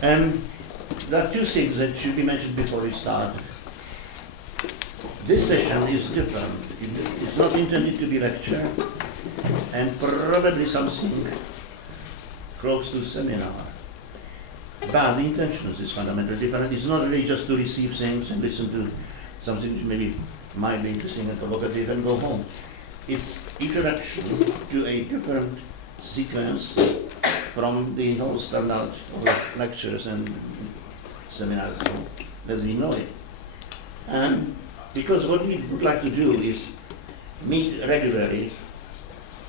There are two things that should be mentioned before we start. This session is different. It's not intended to be lecture, and probably something close to seminar. But the intention is fundamentally different. It's not really just to receive things and listen to something which maybe might be interesting and provocative and go home. It's introduction to a different sequence from the whole standard of lectures and seminars as we know it. And because what we would like to do is meet regularly,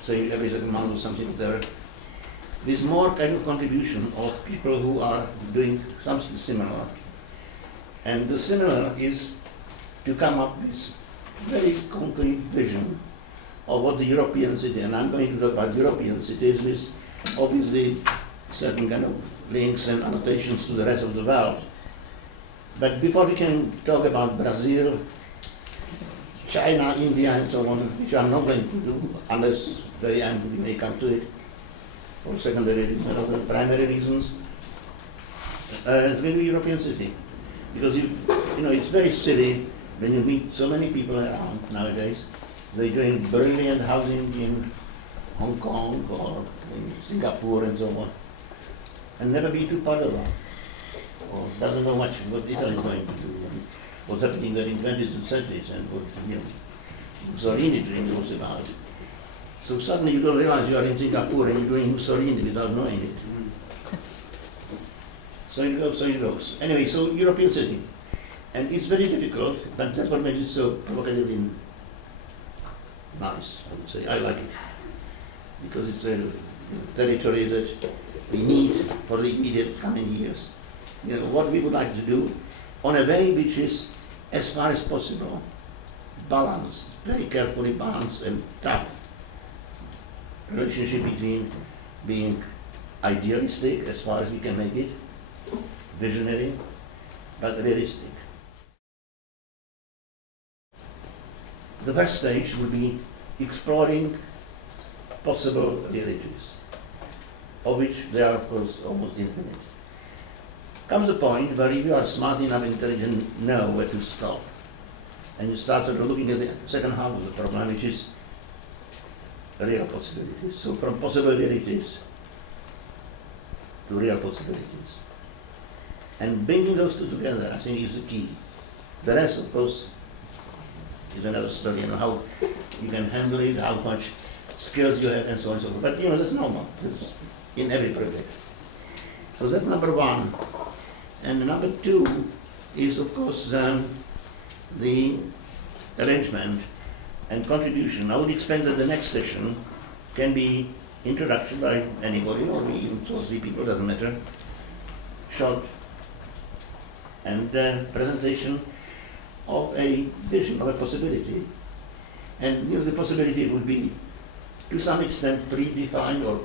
so every second month or something there, with more kind of contribution of people who are doing something similar. And the similar is to come up with very concrete vision of what the European city, and I'm going to talk about European cities with obviously certain kind of links and annotations to the rest of the world. But before we can talk about Brazil, China, India and so on, which I'm not going to do unless very end we may come to it, for secondary reasons or primary reasons, it's going to be European city. Because you know, it's very silly when you meet so many people around nowadays. They're doing brilliant housing in Hong Kong or in Singapore and so on, and never been to Padua, or doesn't know much what Italy is going to do, and what's happening there in 20s and 30s, and what Mussolini dream was about. So suddenly you don't realize you are in Singapore and you're doing Mussolini without knowing it. So it goes, so it goes. Anyway, so European city. And it's very difficult, but that's what makes it so provocatively nice, I would say. I like it. Because it's a territory that we need for the immediate coming years. You know, what we would like to do on a way which is, as far as possible, balanced, very carefully balanced and tough. Relationship between being idealistic as far as we can make it, visionary, but realistic. The first stage will be exploring possible realities, of which there are of course almost infinite. Comes a point where if you are smart enough, intelligent, know where to stop. And you start sort of looking at the second half of the problem, which is real possibilities. So from possible realities to real possibilities. And bringing those two together, I think, is the key. The rest, of course, is another story, you know, how you can handle it, how much skills you have, and so on and so forth. But, you know, that's normal. That's in every project. So that's number one. And number two is, of course, the arrangement and contribution. I would expect that the next session can be introduction by anybody, or even 2 or 3 people, doesn't matter, short, and presentation of a vision, of a possibility. And you know, the possibility would be to some extent predefined or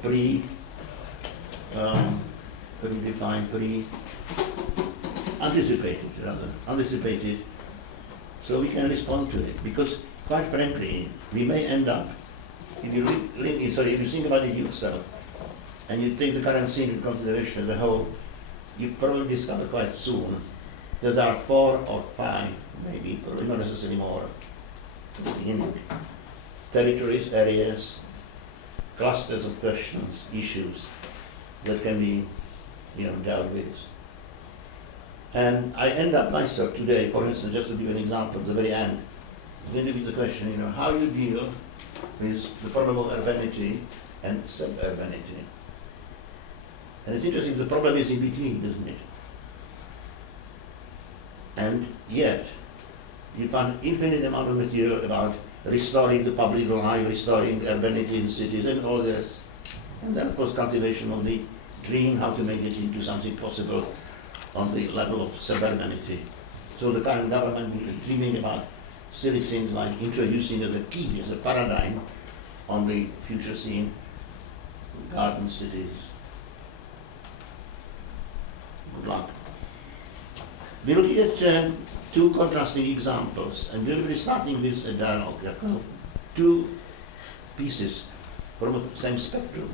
anticipated, so we can respond to it. Because quite frankly, we may end up, if you think about it yourself, and you take the current scene into consideration as a whole, you probably discover quite soon that there are 4 or 5, maybe, probably not necessarily more, at the beginning, territories, areas, clusters of questions, issues that can be, dealt with. And I end up myself today, for instance, just to give an example at the very end, it's going to be the question, how you deal with the problem of urbanity and suburbanity. And it's interesting, the problem is in between, isn't it? And yet, you find infinite amount of material about restoring the public life, restoring urbanity in cities, and all this. And then, of course, cultivation of the dream, how to make it into something possible on the level of suburbanity. So the current government is dreaming about silly things like introducing as a key, as a paradigm on the future scene, garden cities. Good luck. We're looking at 2 contrasting examples, and we'll be starting with a dialogue. There are 2 pieces from the same spectrum.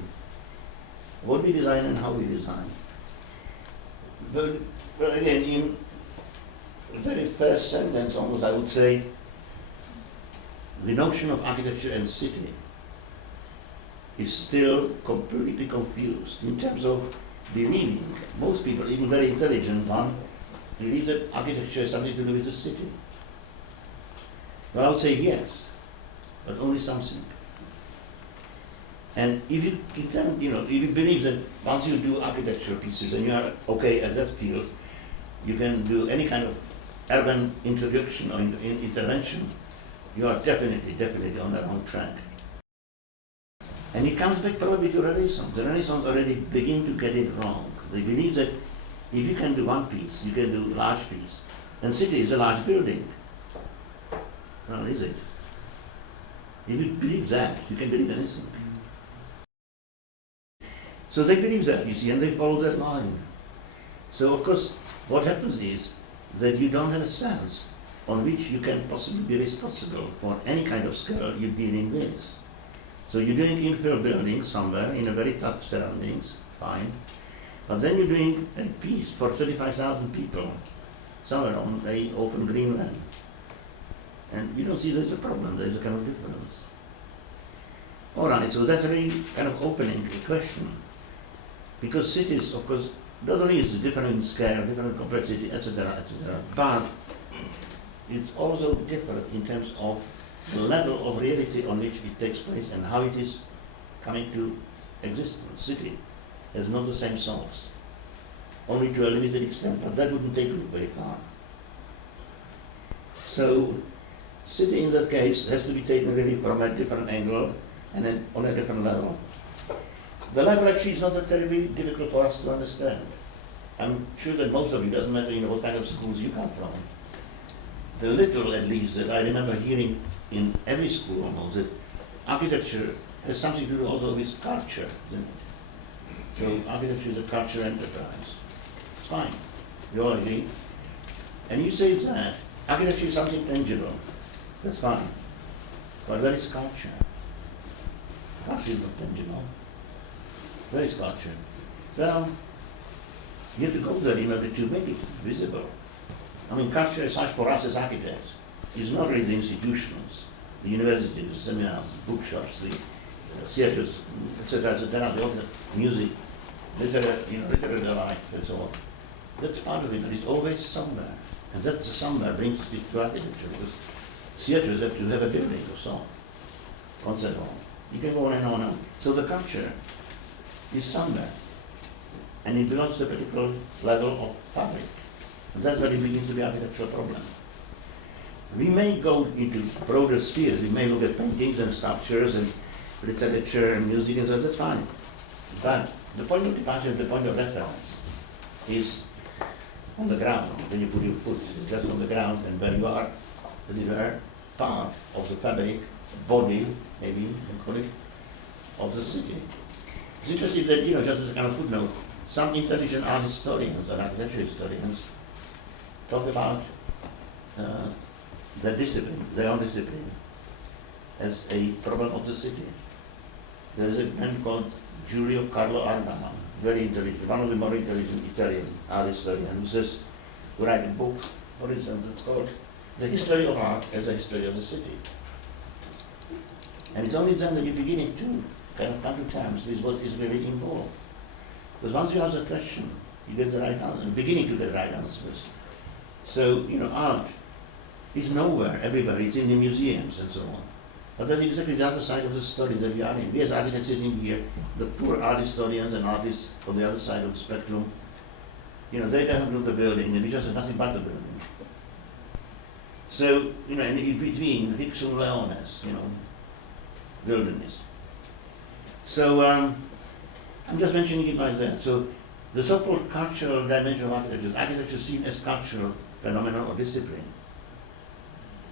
What we design and how we design. but again, in the very first sentence almost I would say, the notion of architecture and city is still completely confused in terms of believing. Most people, even very intelligent one, believe that architecture has something to do with the city. Well, I would say yes, but only something. And if you pretend, if you believe that once you do architectural pieces and you are okay at that field, you can do any kind of urban introduction or intervention, you are definitely on the wrong track. And it comes back probably to Renaissance. The Renaissance already begin to get it wrong. They believe that if you can do one piece, you can do a large piece. And city is a large building. Well, is it? If you believe that, you can believe anything. So they believe that, you see, and they follow that line. So of course, what happens is that you don't have a sense on which you can possibly be responsible for any kind of scale you're dealing with. So you're doing infill building somewhere in a very tough surroundings, fine. But then you're doing a piece for 35,000 people somewhere on a open green land. And you don't see there's a problem, there's a kind of difference. All right, so that's really kind of opening the question. Because cities, of course, not only is it different in scale, different complexity, etc., but it's also different in terms of the level of reality on which it takes place and how it is coming to existence. City has not the same source, only to a limited extent, but that wouldn't take it very far. So, city in that case has to be taken really from a different angle and then on a different level. The level actually is not that terribly difficult for us to understand. I'm sure that most of you, doesn't matter what kind of schools you come from. The little, at least, that I remember hearing in every school almost, that architecture has something to do also with culture, isn't it? So architecture is a culture enterprise. It's fine. We all agree. And you say that architecture is something tangible. That's fine. But where is culture? Culture is not tangible. Where is culture? Well, you have to go there in order to make it visible. I mean, culture as such for us as architects is not really the institutions, the universities, the seminars, the bookshops, the theatres, etc., the music, literary life, and so on. That's part of it, but it's always somewhere. And that somewhere brings it to architecture, because theatres have to have a building or so on, concert hall. You can go on and on and on. So the culture is somewhere, and it belongs to a particular level of fabric. And that's where it begins to be an architectural problem. We may go into broader spheres, we may look at paintings and sculptures and literature and music and so that's fine. But the point of departure, the point of reference is on the ground, when you put your foot just on the ground and where you are, that is where part of the fabric, body, maybe you can call it, of the city. It's interesting that, just as a kind of footnote, some intelligent art historians and architecture historians talk about their discipline, their own discipline, as a problem of the city. There is a man called Giulio Carlo Arnama, very intelligent, one of the more intelligent Italian art historians, who says, to write a book, for example, it's called The History of Art as a History of the City. And it's only then that you're beginning to kind of come to terms with what is really involved. Because once you ask a question, you get the right answer, beginning to get the right answers. So, art is nowhere, everywhere, it's in the museums and so on. But that's exactly the other side of the story that we are in. We as architects sitting here, the poor art historians and artists on the other side of the spectrum, they don't do the building, and we just have nothing but the building. So, and in between, Hicksum Leones, wilderness. So, I'm just mentioning it like that. So, the so-called cultural dimension of architecture, architecture seen as cultural phenomenon or discipline,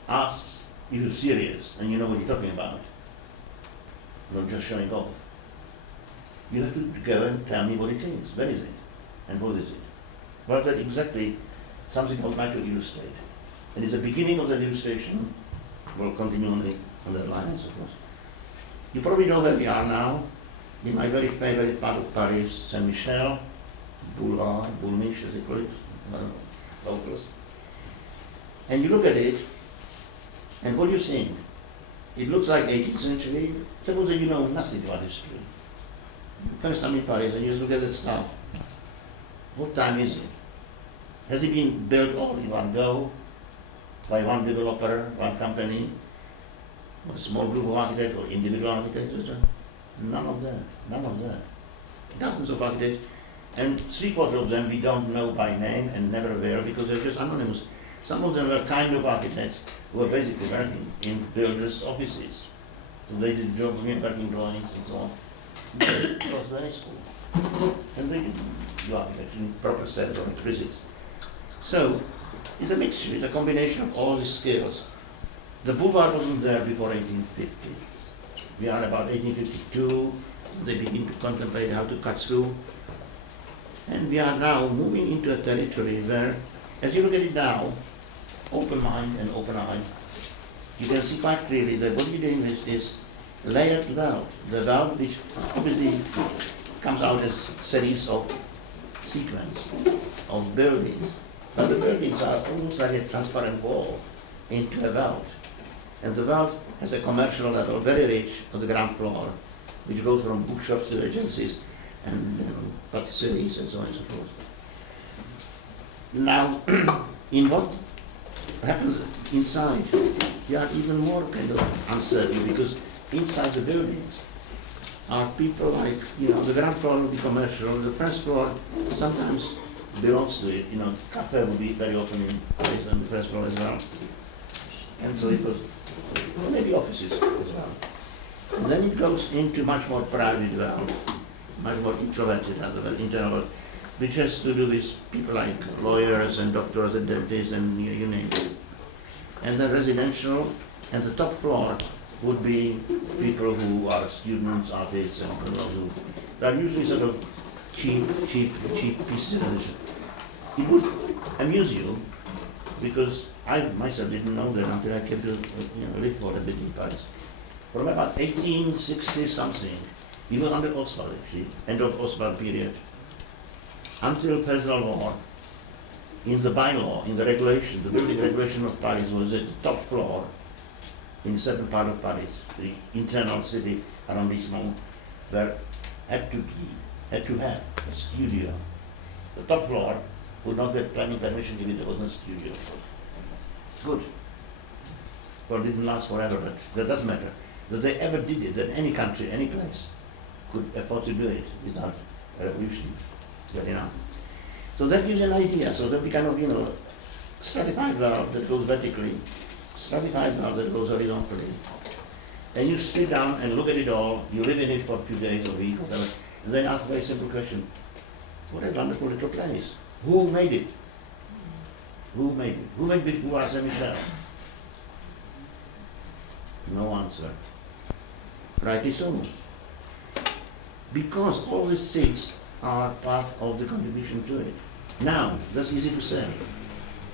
asks if you're serious and you know what you're talking about, not just showing off. You have to go and tell me what it is. Where is it? And what is it? Well, that's exactly something I would like to illustrate. And it's the beginning of that illustration. We'll continue on that lines, of course. You probably know where we are now, in my very favorite part of Paris, Saint-Michel, boulevard, boulmiche as they call it, locals. And you look at it, and what do you think? It looks like 18th century. Suppose that you know nothing about history. First time in Paris, and you just look at that stuff. What time is it? Has it been built all in one go by one developer, one company, or a small group of architects or individual architects? None of that. None of that. Dozens of architects, and 3/4 of them we don't know by name and never were because they're just anonymous. Some of them were kind of architects who were basically working in builders' offices. So they did job working drawings and so on. It was very school. And they didn't do architecture in proper sense or explicit. So it's a mixture, it's a combination of all these skills. The boulevard wasn't there before 1850. We are about 1852. They begin to contemplate how to cut through. And we are now moving into a territory where, as you look at it now, open mind and open eye, you can see quite clearly that what you're doing is layered valve. The valve which obviously comes out as series of sequence of buildings. But the buildings are almost like a transparent wall into a vault. And the vault has a commercial level, very rich, on the ground floor, which goes from bookshops to agencies and patisseries and so on and so forth. Now, in what happens inside, you are even more kind of uncertain because inside the buildings are people like, the ground floor will be commercial, the first floor sometimes belongs to it, cafe will be very often in place on the first floor as well. And so it goes, maybe offices as well. And then it goes into much more private world, much more introverted, internal, which has to do with people like lawyers and doctors and dentists and you name it. And the residential, and the top floor would be people who are students, artists, and who are usually sort of cheap pieces of furniture. It would amuse you because I myself didn't know that until I came to live for a bit in Paris. From about 1860 something, even under Oswald actually, end of Oswald period, until First World War, in the bylaw, in the regulation, the building regulation of Paris was at the top floor in a certain part of Paris, the internal city arrondissement, where had to have a studio. The top floor would not get planning permission if there was no studio. Good. Well, it didn't last forever, but that doesn't matter. That they ever did it, that any country, any place could afford to do it without a revolution. So that gives you an idea. So that we kind of, stratified valve that goes vertically, stratified valve that goes horizontally. And you sit down and look at it all, you live in it for a few days or a week or whatever, and then ask a very simple question. What a wonderful little place. Who made it? Who made it? Who made it? Boulevard Saint-Michel? No answer. Rightly so. Because all these things are part of the contribution to it. Now, that's easy to say.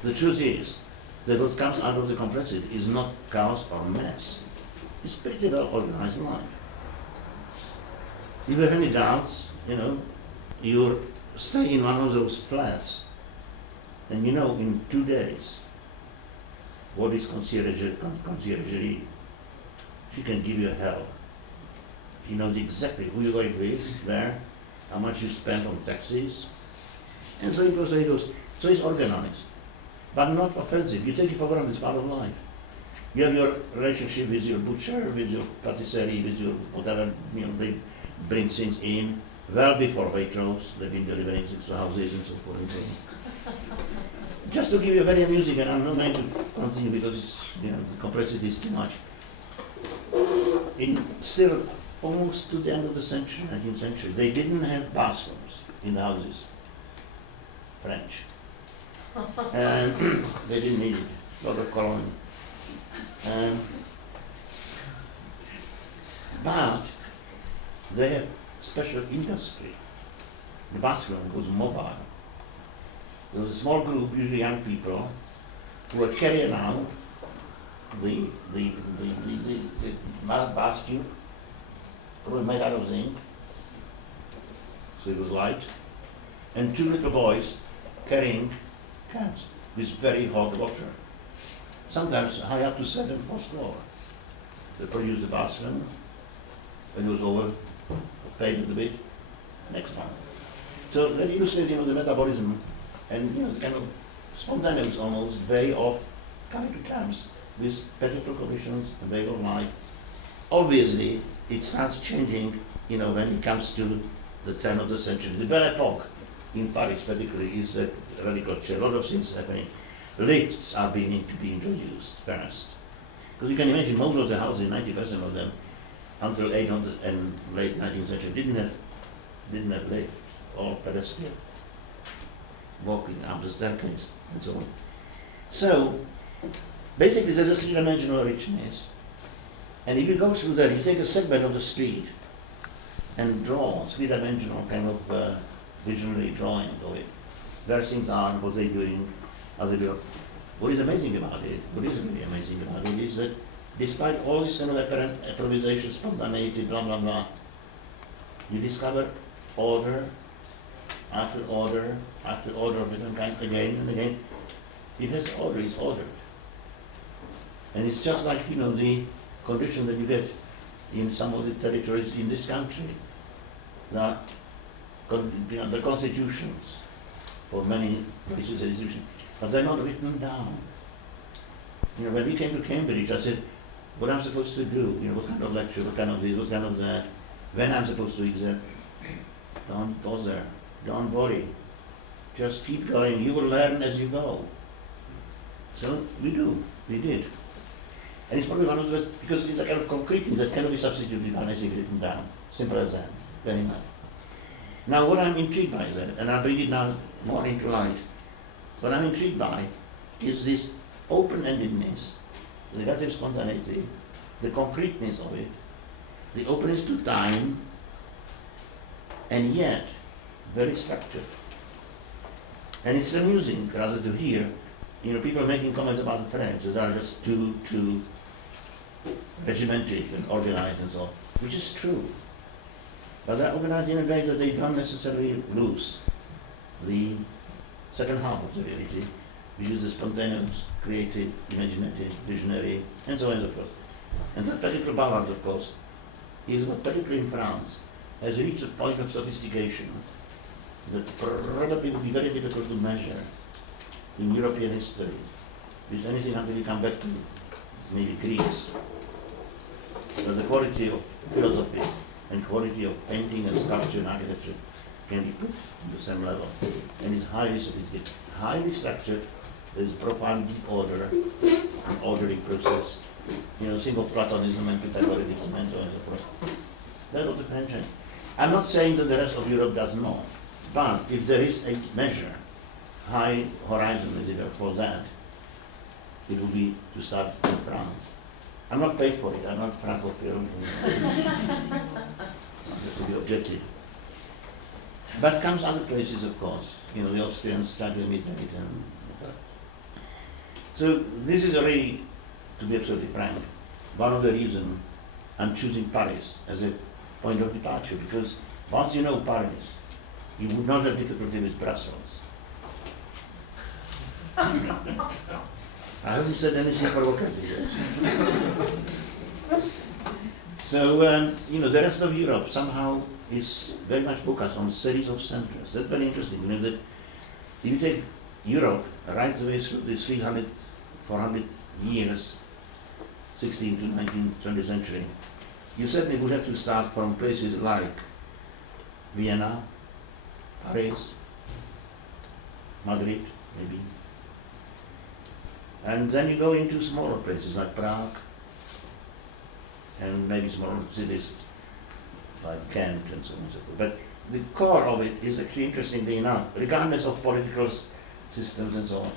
The truth is that what comes out of the complexity is not chaos or mess. It's pretty well organized life. If you have any doubts, you stay in one of those flats, and in 2 days what is conciergerie. She can give you help. She knows exactly who you're going with, where, how much you spend on taxis, and so it goes. So it's organized, but not offensive. You take it for granted, it's part of life. You have your relationship with your butcher, with your patisserie, with your whatever, they bring things in well before Waitrose. They've been delivering things to houses and so forth and so on. Just to give you a very amusing, and I'm not going to continue because it's, the complexity is too much. Still, almost to the end of the century, 19th century, they didn't have bathrooms in the houses. French. And they didn't need it. A lot of colony. But they have special industry. The bathroom was mobile. There was a small group, usually young people, who were carrying out the bath tube. It was made out of zinc, so it was light. and two little boys carrying cans with very hot water, sometimes high up to 7th, 4th floor. They produced the bathroom, when it was over, paid a little bit, next one. So that illustrates, the metabolism and the kind of spontaneous almost way of coming to terms with particular conditions and way of life. Obviously, it starts changing, when it comes to the turn of the century. The Belle Epoque in Paris particularly is a radical change. A lot of things happening. Lifts are beginning to be introduced first. Because you can imagine most of the houses, 90% of them, until 800 and late 19th century, didn't have lifts, all pedestrian, walking up the staircase and so on. So, basically there's a three-dimensional richness. And if you go through that, you take a segment of the street and draw three-dimensional kind of visionary drawing of it. Where things are, what they're doing, how they do. What is amazing about it, what is really amazing about it, is that despite all this kind of apparent improvisation, spontaneity, blah, blah, blah, you discover order after order after order of different kinds, again and again. It has order, it's ordered. And it's just like, the condition that you get in some of the territories in this country. The constitutions for many places, institutions, but they're not written down. When we came to Cambridge, I said, what I'm supposed to do, what kind of lecture, what kind of this, what kind of that, when I'm supposed to exert. Don't bother, don't worry, just keep going, you will learn as you go. So we did. And it's probably one of those, because it's a kind of concrete thing that cannot be substituted by anything written down. Simple as that, very much. Now what I'm intrigued by that, and I'll bring it now more into light, what I'm intrigued by is this open-endedness, the relative spontaneity, the concreteness of it, the openness to time, and yet very structured. And it's amusing rather to hear, people making comments about the French that are just too regimented and organized and so on, which is true. But they're organized in a way that they don't necessarily lose the second half of the reality, which is the spontaneous, creative, imaginative, visionary, and so on and so forth. And that particular balance, of course, is what, particularly in France, has reached a point of sophistication that probably would be very difficult to measure in European history, with anything until you come back to maybe Greece. But the quality of philosophy and quality of painting and sculpture and architecture can be put on the same level. And it's highly sophisticated, highly structured, there's profound deep order, an ordering process. Think of Platonism and Pythagoreanism and so on and so forth. That's what the French have. I'm not saying that the rest of Europe does not, but if there is a measure, high horizon for that, it will be to start in France. I'm not paid for it, I'm not Francophile, just to be objective. But comes other places, of course, the Austrians start to imitate it. So this is already, to be absolutely frank, one of the reasons I'm choosing Paris as a point of departure, because once you know Paris, you would not have difficulty with Brussels. I haven't said anything provocative. So, the rest of Europe somehow is very much focused on a series of centers. That's very interesting. That if you take Europe right the way through the 300, 400 years, 16th to 19th, 20th century, you certainly would have to start from places like Vienna, Paris, Madrid, maybe. And then you go into smaller places like Prague, and maybe smaller cities like Kent and so on and so forth. But the core of it is actually, interestingly enough, regardless of political systems and so on,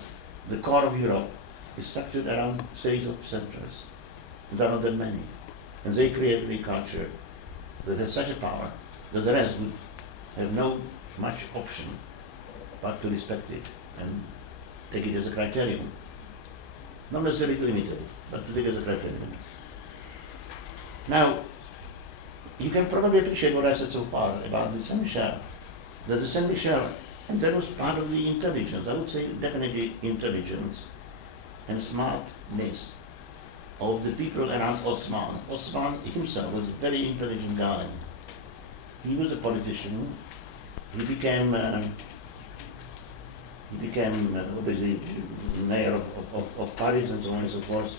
the core of Europe is structured around a series of centers. There are not that many. And they create a culture that has such a power that the rest would have no much option but to respect it and take it as a criterion. Not necessarily to imitate it, but to take it as a criterion. Now, you can probably appreciate what I said so far about the Saint-Michel, that the Saint-Michel And that was part of the intelligence. I would say definitely intelligence and smartness of the people around Osman. Osman himself was a very intelligent guy. He was a politician. He became obviously mayor of Paris and so on and so forth.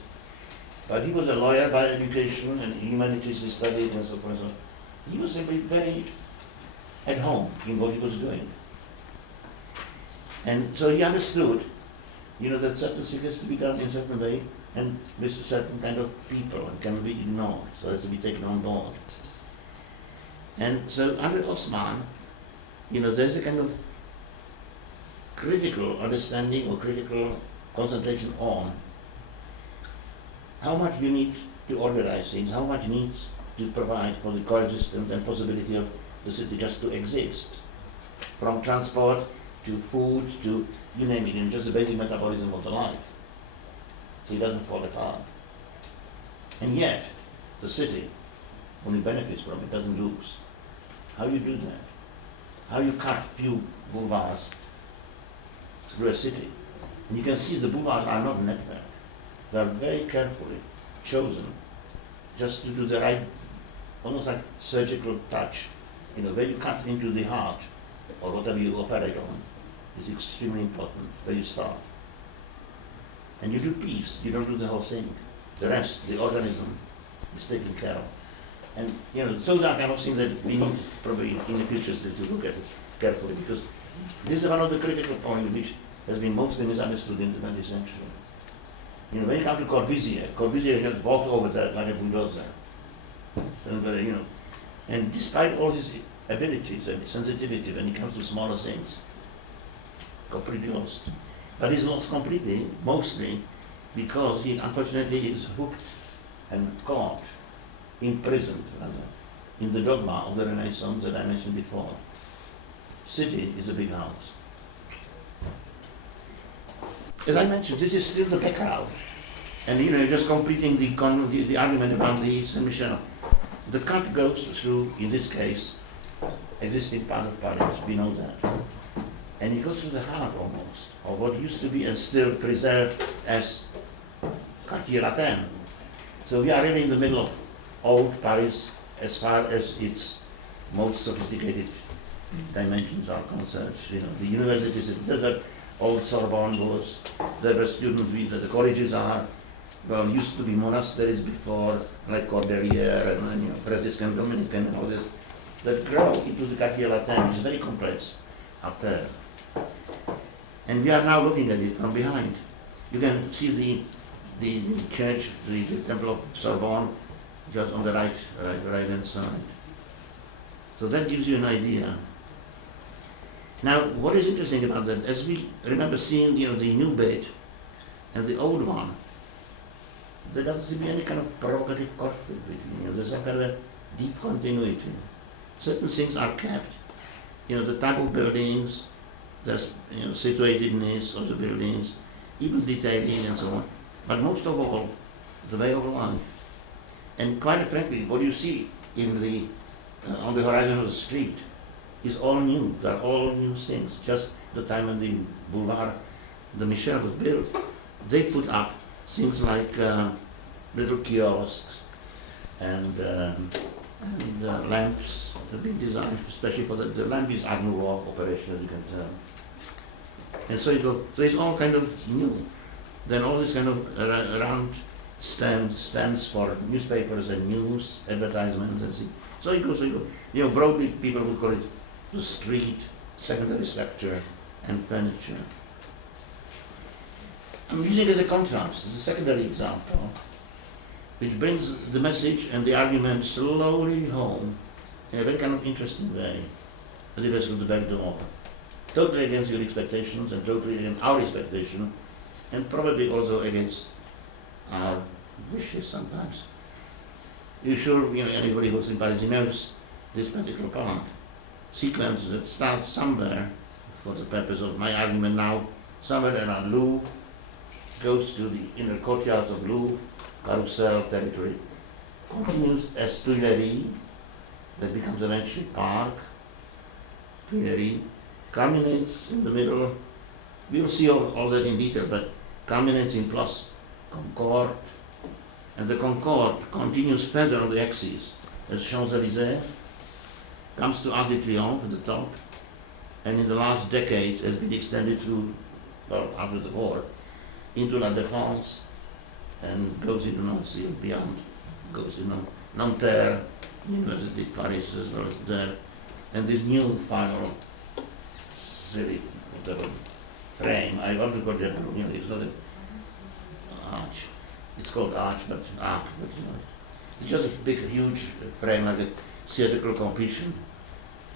But he was a lawyer by education and humanities he studied and so forth. So he was simply very at home in what he was doing. And so he understood, that certain things has to be done in a certain way and with a certain kind of people and cannot be ignored, so it has to be taken on board. And so under Osman, there's a kind of critical understanding or critical concentration on how much we need to organize things, how much needs to provide for the coexistence and possibility of the city just to exist. From transport to food to, you name it, just the basic metabolism of the life. So it doesn't fall apart. And yet, the city only benefits from it, doesn't lose. How you do that? How you cut few boulevards through a city? And you can see the boulevards are not network. They are very carefully chosen just to do the right, almost like surgical touch. Where you cut into the heart or whatever you operate on is extremely important, where you start. And you do piece, you don't do the whole thing. The rest, the organism, is taken care of. And those are kind of things that we need probably in the future to look at it carefully, because this is one of the critical points which has been mostly misunderstood in the 20th century. When you come to Corbusier just walked over that like a bulldozer. And despite all his abilities and sensitivity when it comes to smaller things, completely lost. But he's lost completely, mostly, because he unfortunately is hooked and caught, imprisoned rather, in the dogma of the Renaissance that I mentioned before. City is a big house. As I mentioned, this is still the background. And just completing the argument about the Saint-Michel. The cut goes through, in this case, existing part of Paris, we know that. And it goes through the heart almost, of what used to be and still preserved as Quartier Latin. So we are really in the middle of old Paris as far as its most sophisticated dimensions are concerned. The universities, that's where old Sorbonne was, there were students, the colleges are, used to be monasteries before, like Cordelier and Franciscan Dominican and all this, that grow into the Quartier Latin, which is very complex affair. And we are now looking at it from behind. You can see the church, the Temple of Sorbonne, just on the right hand side. So that gives you an idea. Now, what is interesting about that, as we remember seeing, the new bit and the old one, there doesn't seem to be any kind of provocative conflict between. There's some kind of a deep continuity. Certain things are kept. The type of buildings, the situatedness of the buildings, even detailing and so on. But most of all, the way of life. And quite frankly, what you see in on the horizon of the street is all new. They're all new things. Just the time when the boulevard, the Michel was built, they put up things like little kiosks and lamps have been designed especially for the lamp is Art Nouveau operation, as you can tell. And so it's all kind of new. Then all this kind of round stands for newspapers and news, advertisements and so it goes. Broadly people would call it the street, secondary structure and furniture. I'm using it as a contrast, as a secondary example, which brings the message and the argument slowly home in a very kind of interesting way, as it goes through the back door. Totally against your expectations and totally against our expectation, and probably also against our wishes sometimes. You sure, anybody who's in Paris knows this particular part. Sequence that starts somewhere, for the purpose of my argument now, somewhere around Louvre, goes to the inner courtyards of Louvre, Carousel territory, continues as Tuileries, that becomes eventually Park, Tuileries, culminates in the middle. We will see all that in detail, but culminates in Place Concorde, and the Concorde continues further on the axis as Champs-Élysées, comes to Arc de Triomphe at the top, and in the last decade has been extended through, well, after the war, into La Défense, and goes into Nancy and beyond, goes into Nanterre, University of Paris as well as there, and this new final silly whatever frame, I want to call it, it's not an arch, it's called arch, but arc, but it's just a big, huge frame, like a theatrical completion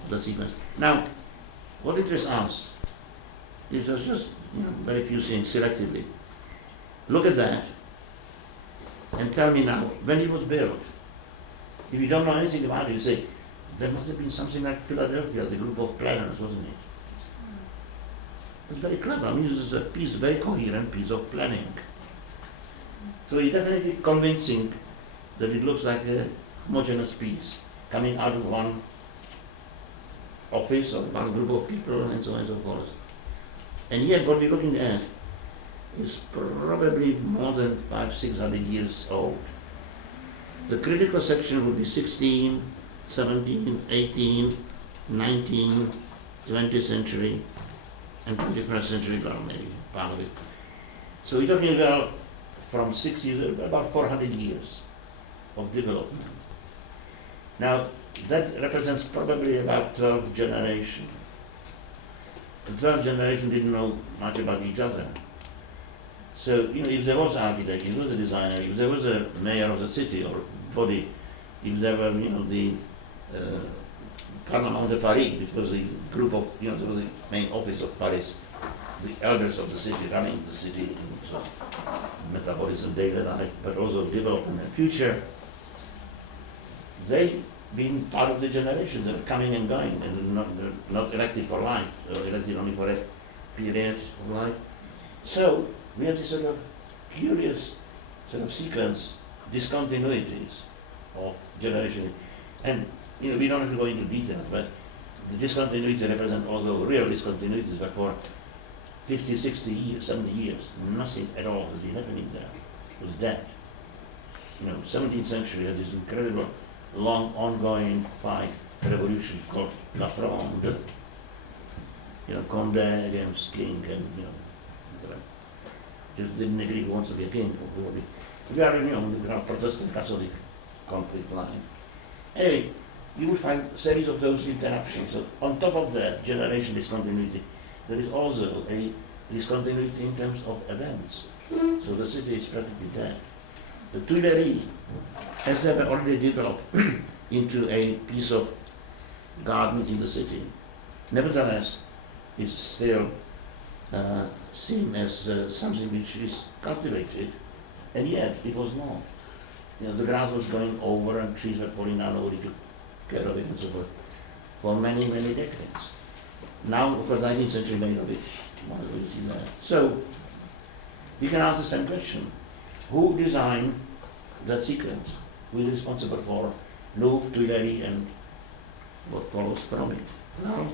of the sequence. Now, what interests us is just very few things selectively. Look at that and tell me now, when it was built, if you don't know anything about it, you say, there must have been something like Philadelphia, the group of planners, wasn't it? It's very clever. I mean, this is a piece, very coherent piece of planning. So it's definitely convincing that it looks like a homogeneous piece coming out of one office or one group of people and so on and so forth. And yet what we're looking at is probably more than 500-600 years old. The critical section would be 16, 17, 18, 19, 20th century, and 21st century, well, maybe part of it. So we're talking about from 60 to about 400 years of development. Now, that represents probably about 12 generations. The 12 generation didn't know much about each other. So, if there was an architect, if there was a designer, if there was a mayor of the city or body, if there were, the Parlement de Paris, which was the group of, the main office of Paris, the elders of the city, running the city in so metabolism, daily life, but also development and future, they being part of the generation, they were coming and going, and not elected for life, or elected only for a period of life. So we have this sort of curious sort of sequence, discontinuities of generation. And we don't have to go into details, but the discontinuity represent also real discontinuities, but for 50, 60 years, 70 years, nothing at all has been happening there. It was dead. 17th century had this incredible, long, ongoing fight, revolution called La Fronde, Condé against king, and just didn't agree who wants to be a king. We are in a Protestant Catholic conflict line. Anyway, you will find a series of those interruptions. So on top of that generation discontinuity, there is also a discontinuity in terms of events. So the city is practically dead. The Tuileries has never already developed into a piece of garden in the city. Nevertheless, it's still seen as something which is cultivated, and yet it was not. The grass was going over and trees were falling down, nobody took care of it and so forth, for many, many decades. Now, of course, 19th century made of it, what do you see there? So, we can ask the same question. Who designed that sequence? Who is responsible for Louvre, Tuileries, and what follows from it? No.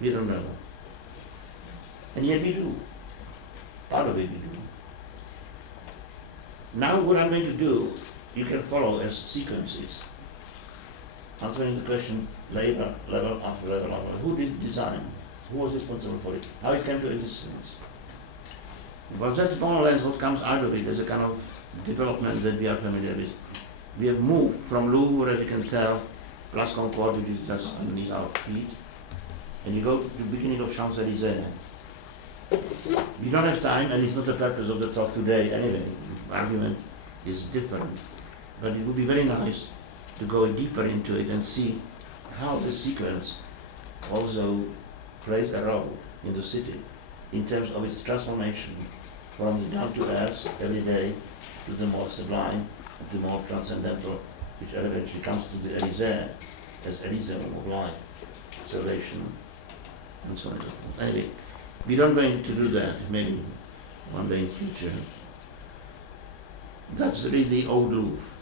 We don't know. And yet we do. Part of it we do. Now what I'm going to do, you can follow as sequences. Answering the question level after level. Who did design? Who was responsible for it? How it came to existence? Well, that's more or less what comes out of it as a kind of development that we are familiar with. We have moved from Louvre, as you can tell, Place Concorde, which is just underneath our feet, and you go to the beginning of Champs-Élysées. We don't have time, and it's not the purpose of the talk today anyway. The argument is different. But it would be very nice to go deeper into it and see how the sequence also plays a role in the city in terms of its transformation from the down-to-earth, everyday, to the more sublime, to the more transcendental, which eventually comes to the Élysée as Elysium of life, salvation, and so on and so forth. Anyway, we don't going to do that, maybe one day in future. That's really the old Louvre.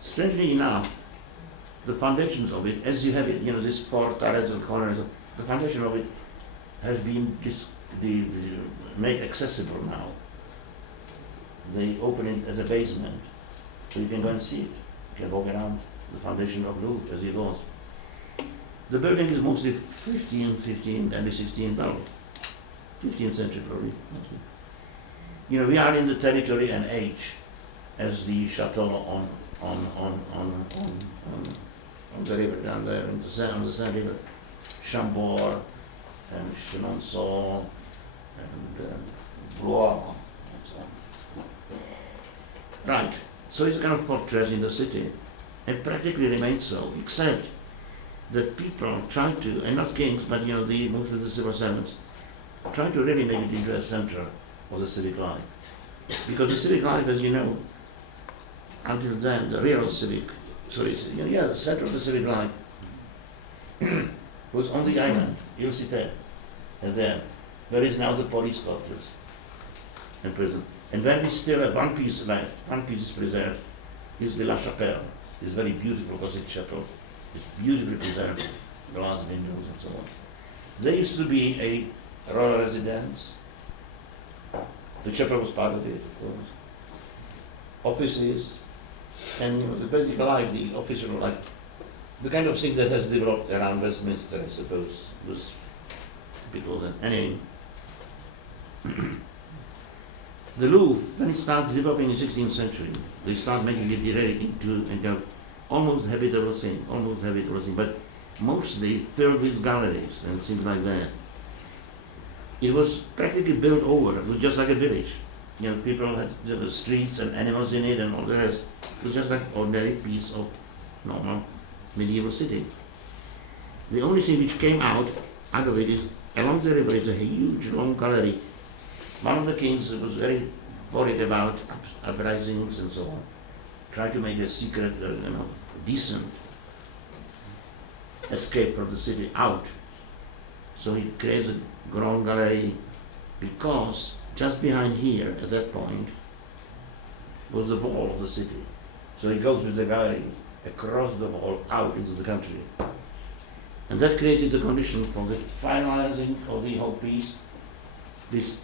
Strangely enough, the foundations of it, as you have it, this four turrets and corners, the foundation of it has been made accessible now. They open it as a basement, so you can go and see it. You can walk around the foundation of Louvre as you go. The building is mostly 15, early 16, well, 15th century probably. We are in the territory and age as the chateau on the river down there on the Seine River, Chambord and Chenonceau and Blois and so on. Right, so it's a kind of fortress in the city, and practically remains so, except that people try to, and not kings, but most of the civil servants, try to really make it into a center of the civic life. Because the civic life, as you know, until then, the real civic, the center of the civic life was on the island, Ile Cité, and there is now the police quarters and prison. And then we still have one piece left, one piece is preserved, is the La Chapelle. It's very beautiful Gothic chapel. It's beautifully preserved, glass windows and so on. There used to be a royal residence. The chapel was part of it, of course. Offices, and the basic life, the official life, the kind of thing that has developed around Westminster, I suppose, was typical then. Anyway, the Louvre, when it started developing in the 16th century, they started making it really into almost habitable thing, but mostly filled with galleries and things like that. It was practically built over. It was just like a village. People had the streets and animals in it and all the rest. It was just like an ordinary piece of normal medieval city. The only thing which came out of it is along the river is a huge long gallery. One of the kings was very worried about uprisings and so on. Tried to make a secret, decent escape from the city out. So he creates a grand gallery because just behind here, at that point, was the wall of the city. So he goes with the gallery across the wall out into the country. And that created the condition for the finalizing of the whole piece, this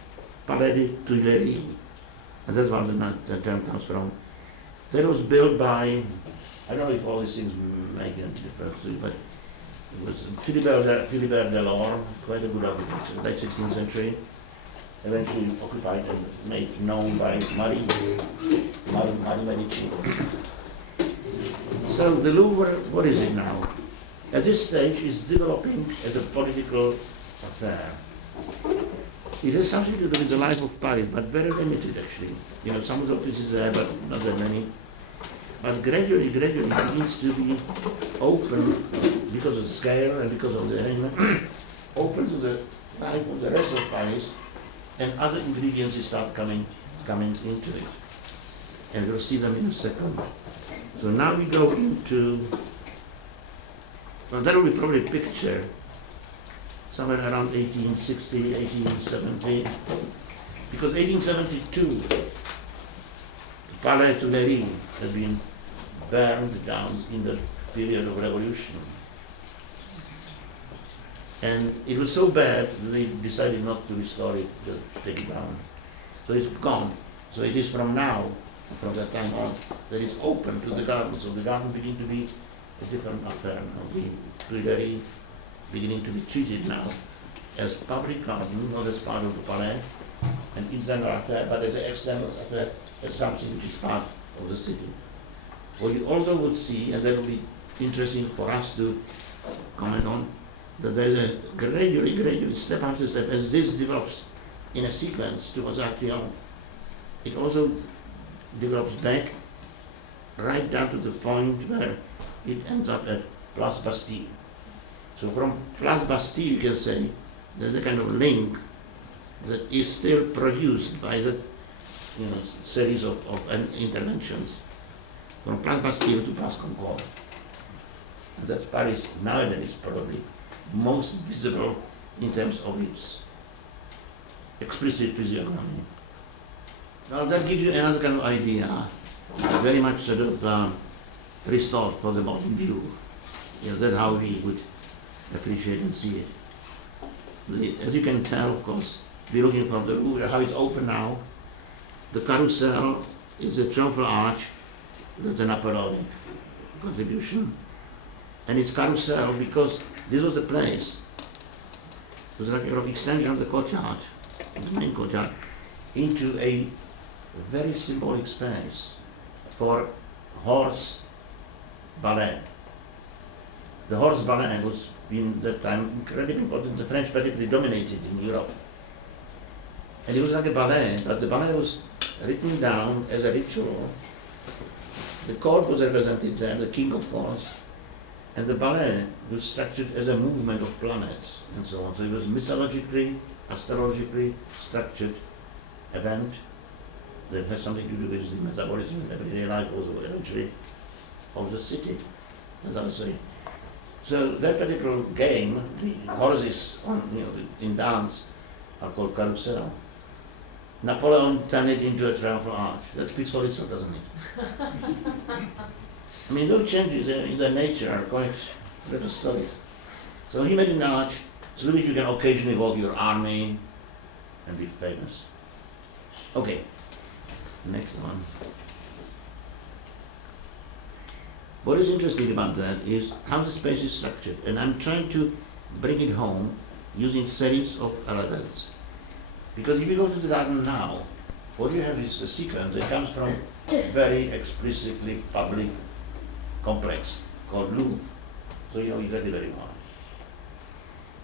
Palais des Tuileries, and that's where the term comes from. That was built by, I don't know if all these things make any difference to you, but it was Philibert Delors, quite a good architect, late 16th century, eventually occupied and made known by Marie Medici. So the Louvre, what is it now? At this stage, it's developing as a political affair. It has something to do with the life of Paris, but very limited actually. Some of the offices there, but not that many. But gradually it begins to be open because of the scale and because of the arrangement, open to the life of the rest of Paris, and other ingredients start coming into it. And we'll see them in a second. So now we go into, well, that will be probably a picture somewhere around 1860, 1870, because 1872, the Palais Tuileries had been burned down in the period of revolution. And it was so bad that they decided not to restore it, just take it down. So it's gone. So it is from now, from that time on, that it's open to the garden. So the garden beginning to be a different affair now. The Tuileries beginning to be treated now as public garden, not as part of the palais, an internal affair, but as an external affair, as something which is part of the city. What you also would see, and that will be interesting for us to comment on, that there is a gradually, step after step, as this develops in a sequence towards Archeon, it also develops back right down to the point where it ends up at Place Bastille. So from Place Bastille, you can say, there's a kind of link that is still produced by that series of interventions from Place Bastille to Place Concorde. And that's Paris nowadays probably most visible in terms of its explicit physiognomy. Now that gives you another kind of idea, very much sort of restored for the modern view. That's how we would appreciate and see it. As you can tell, of course, we're looking from the roof, how it's open now. The carousel is a triumphal arch. That's an Napoleonic contribution. And it's carousel because this was the place. It was like an extension of the courtyard, the main courtyard, into a very symbolic space for horse ballet. The horse ballet was in that time incredibly important. The French particularly dominated in Europe. And it was like a ballet, but the ballet was written down as a ritual. The court was represented there, the king of course, and the ballet was structured as a movement of planets and so on. So it was mythologically, astrologically structured event that has something to do with the metabolism and everyday life also eventually of the city, as I say. So that particular game, the horses on, in dance are called carousel. Napoleon turned it into a triumphal arch. That speaks for itself, doesn't it? I mean, those changes in their nature are quite better studied. So he made an arch through which you can occasionally walk your army and be famous. Okay, next one. What is interesting about that is how the space is structured, and I'm trying to bring it home using series of elements. Because if you go to the garden now, what you have is a sequence that comes from a very explicitly public complex called Louvre. So you get it very well.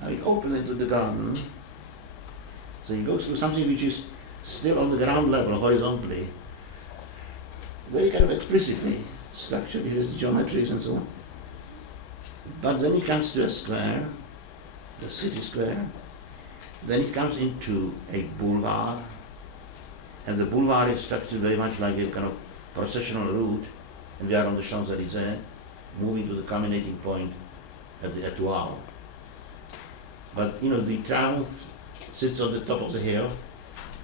Now you open into the garden, so you go through something which is still on the ground level, horizontally, very kind of explicitly structured. Here is the geometries and so on. But then it comes to a square, the city square. Then it comes into a boulevard, and the boulevard is structured very much like a kind of processional route, and we are on the Champs-Élysées, moving to the culminating point at the Étoile. But the Triumph sits on the top of the hill,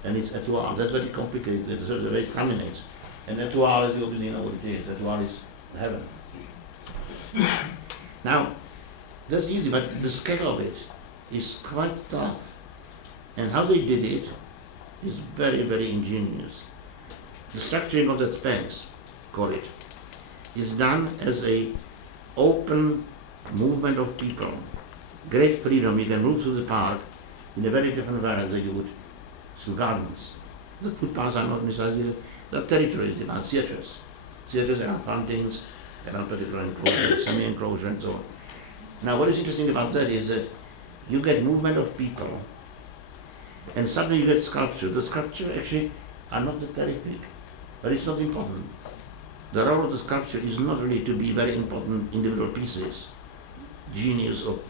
and it's Étoile. That's very complicated, that's the way it culminates. And Étoile, as you obviously know what it is, Étoile is heaven. Now, that's easy, but the scale of it is quite tough. And how they did it is very, very ingenious. The structuring of that space, call it, is done as a open movement of people. Great freedom, you can move through the park in a very different way than you would through gardens. The footpaths are not necessarily, there are territories, there are theatres. Theatres around fountains, around particular enclosure, semi-enclosure and so on. Now what is interesting about that is that you get movement of people, and suddenly you get sculpture. The sculpture actually are not that terrific, but it's not important. The role of the sculpture is not really to be very important individual pieces, genius of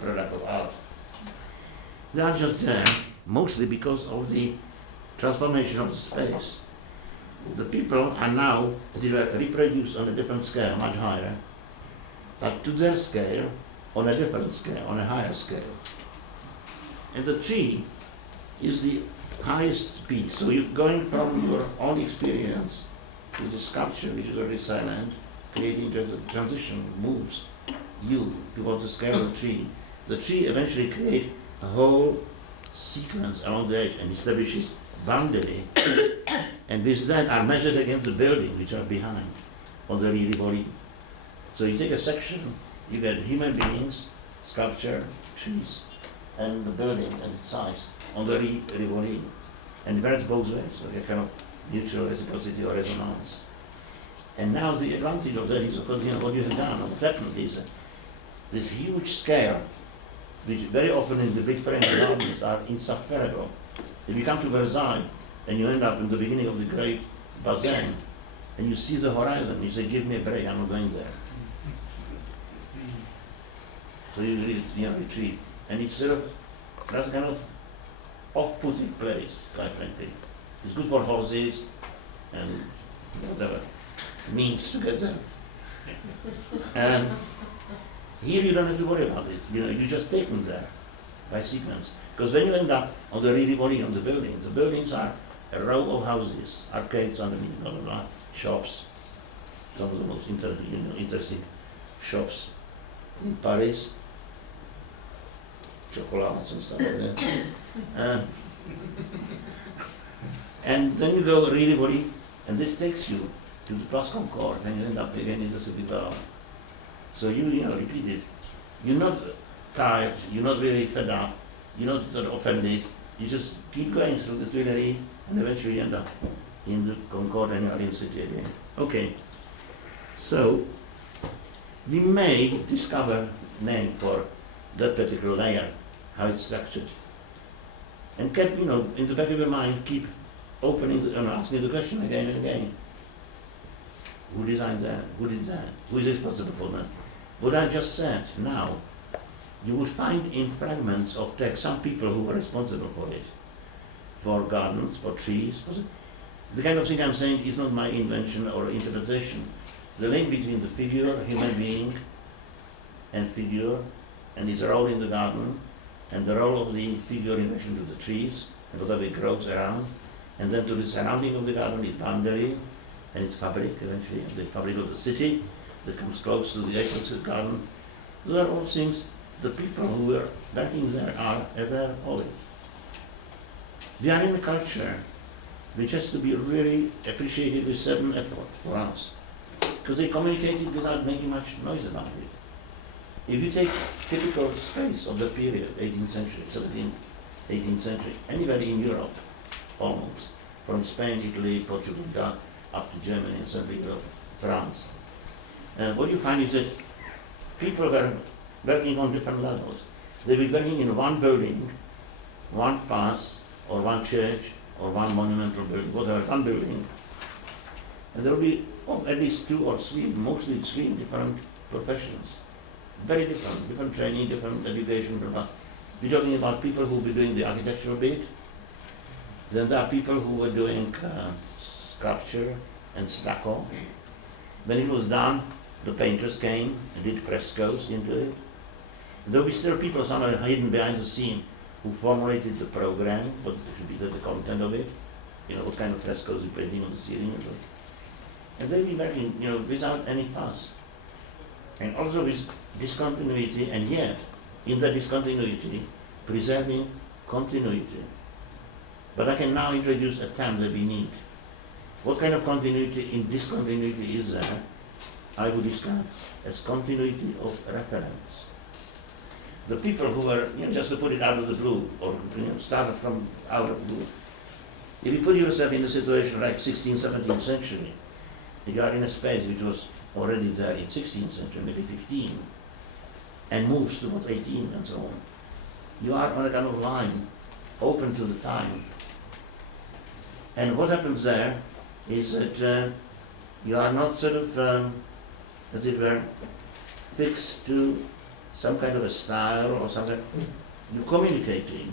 product of art. They are just there mostly because of the transformation of the space. The people are now reproduced on a different scale, much higher, but to their scale, on a different scale, on a higher scale. And the tree is the highest piece. So you're going from your own experience to the sculpture, which is already silent, creating the transition, moves you towards the scale of the tree. The tree eventually creates a whole sequence along the edge and establishes boundary. And with that are measured against the buildings which are behind on the Rivoli. So you take a section, you get human beings, sculpture, trees, and the building and its size on the Rivoli. And it varies both ways, so you have kind of mutual reciprocity or resonance. And now the advantage of that is, of course, what you have done, what happened is this huge scale, which very often in the big French gardens are insufferable. If you come to Versailles and you end up in the beginning of the great basin and you see the horizon, you say, give me a break, I'm not going there. So you really retreat. And it's sort of, that's kind of off-putting place, quite frankly. It's good for horses and whatever means to get there. And here you don't have to worry about it. You just take them there by sequence. Because when you end up on the Rivoli, on the buildings are a row of houses, arcades underneath, blah, blah, blah, shops, some of the most interesting shops in Paris, chocolates and stuff like that. And then you go really, really, and this takes you to the Place Concorde, and you end up again in the city bar. So you repeat it. You're not tired, you're not really fed up, you're not offended, you just keep going through the Tuileries, and eventually end up in the Concorde and you're in city again. Okay, so we may discover name for that particular layer, how it's structured. And keep, in the back of your mind, keep opening and asking the question again and again. Who designed that? Who did that? Who is responsible for that? What I just said now, you would find in fragments of text some people who were responsible for it. For gardens, for trees, for the kind of thing I'm saying is not my invention or interpretation. The link between the figure, human being, and figure, and its role in the garden, and the role of the figure in relation to the trees, and whatever it grows around, and then to the surrounding of the garden, its boundary, and its fabric, eventually, and the fabric of the city that comes close to the apex of the garden. Those are all things the people who were working there are aware of it. We are in a culture which has to be really appreciated with certain effort for us, because they communicated without making much noise about it. If you take typical space of the period, 18th century, 17th, 18th century, anybody in Europe, almost, from Spain, Italy, Portugal, up to Germany and Central Europe, France, what you find is that people were working on different levels. They were working in one building, one path, or one church, or one monumental building, whatever, one building. And there will be at least 2 or 3, mostly 3 different professions. Very different training, different education. We're talking about people who will be doing the architectural bit. Then there are people who were doing sculpture and stucco. When it was done, the painters came and did frescoes into it. There will be still people somewhere hidden behind the scene who formulated the program, what should be the content of it, what kind of frescoes you're painting on the ceiling. And they'll be working, without any fuss. And also with discontinuity, and yet, in the discontinuity, preserving continuity. But I can now introduce a term that we need. What kind of continuity in discontinuity is there? I would describe as continuity of reference. The people who were, just to put it out of the blue, or started from out of the blue. If you put yourself in a situation like 16th, 17th century, you are in a space which was already there in 16th century, maybe 15, and moves towards 18 and so on. You are on a kind of line, open to the time. And what happens there is that you are not sort of, as it were, fixed to some kind of a style or something. You're communicating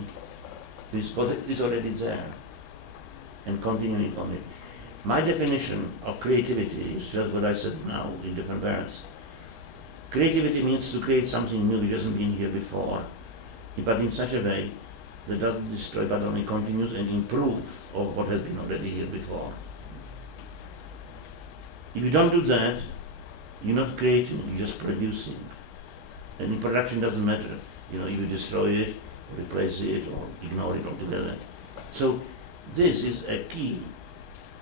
with what is already there and continuing on it. My definition of creativity is just what I said now in different words. Creativity means to create something new which hasn't been here before, but in such a way that doesn't destroy but only continues and improves of what has been already here before. If you don't do that, you're not creating, you're just producing. And in production doesn't matter, if you destroy it, or replace it, or ignore it altogether. So this is a key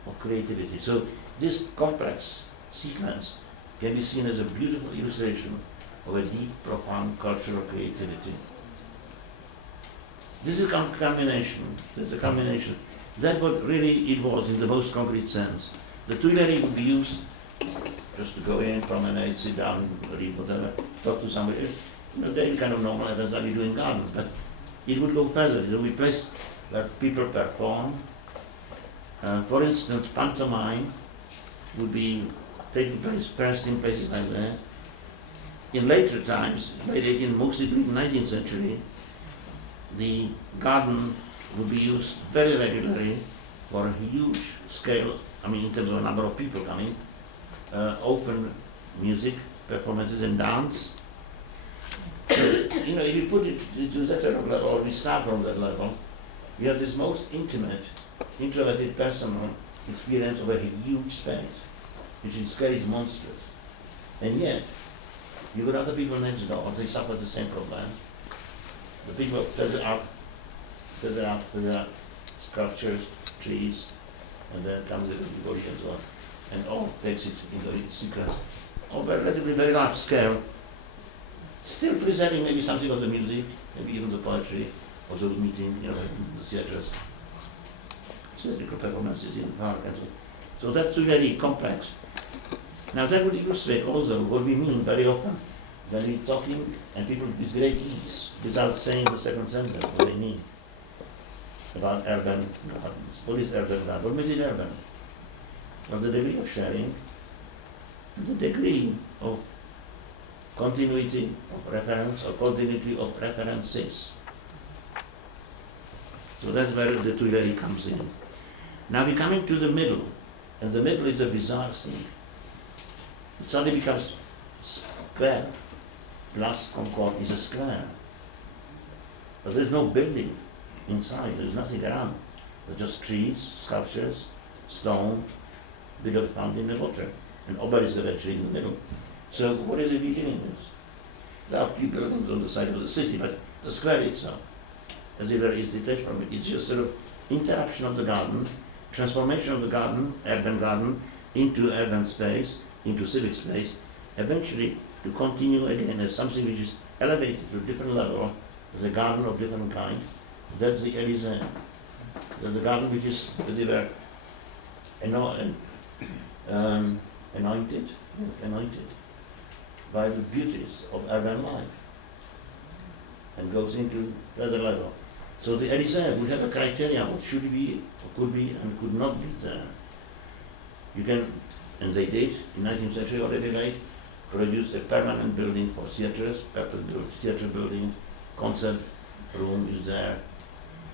of creativity. So this complex sequence can be seen as a beautiful illustration of a deep, profound cultural creativity. This is a combination. That's a combination. That's what really it was in the most concrete sense. The Tuileries would be used just to go in, promenade, sit down, read whatever, talk to somebody else. Daily kind of normal events that we do in gardens, but it would go further. It would be a place where people perform. For instance, pantomime would be taking place first in places like that. In later times, late 18th, mostly during the 19th century, the garden would be used very regularly for a huge scale, in terms of a number of people coming, open music, performances and dance. If you put it to that sort of level, or we start from that level, you have this most intimate, introverted, personal experience of a huge space, which in scale is monstrous. And yet, You got other people next door, they suffer the same problem. The people further up, sculptures, trees, and then comes the body and so on. And all takes it into its sequence. Over relatively very large scale, still preserving maybe something of the music, maybe even the poetry, or those meetings, in the theatres. Theatrical performances in the park and so on. So that's very complex. Now that would illustrate also what we mean very often when we're talking and people with great ease, without saying the second sentence, what they mean about urban gardens. What is urban garden? What makes it urban? Well, the degree of sharing, the degree of continuity of reference or continuity of references. So that's where the Tuileries comes in. Now we're coming to the middle, and the middle is a bizarre thing. It suddenly becomes square. Place Concorde is a square. But there's no building inside, there's nothing around. There's just trees, sculptures, stone, bit of fountain and water, and obelisk eventually in the middle. So what is it beginning with? There are a few buildings on the side of the city, but the square itself, as if is detached from it, it's just sort of interruption of the garden, transformation of the garden, urban garden, into urban space, into civic space, eventually to continue again as something which is elevated to a different level, as a garden of different kind. That's the Élysée. That's the garden which is, as they were anointed by the beauties of urban life, and goes into further level. So the Élysée would have a criteria what should be, or could be, and could not be there. You can, and they did, in 19th century already late, produce a permanent building for theatres, purpose-built theatre building, concert room is there.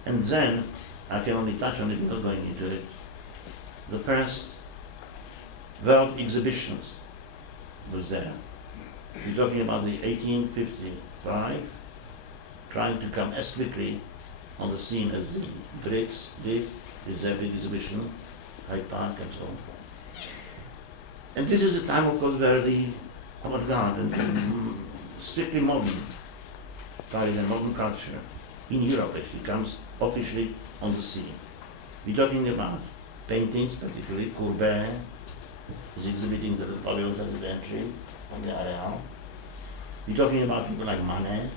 And then, I can only touch on it without going into it, the first world exhibitions was there. We're talking about the 1855, trying to come as quickly on the scene as the Brits did with their big exhibition, Hyde Park and so on. And this is a time, of course, where the avant-garde and strictly modern, Paris and modern culture in Europe actually comes officially on the scene. We're talking about paintings, particularly Courbet is exhibiting the pavilions at the entry on the Areal. We're talking about people like Manet.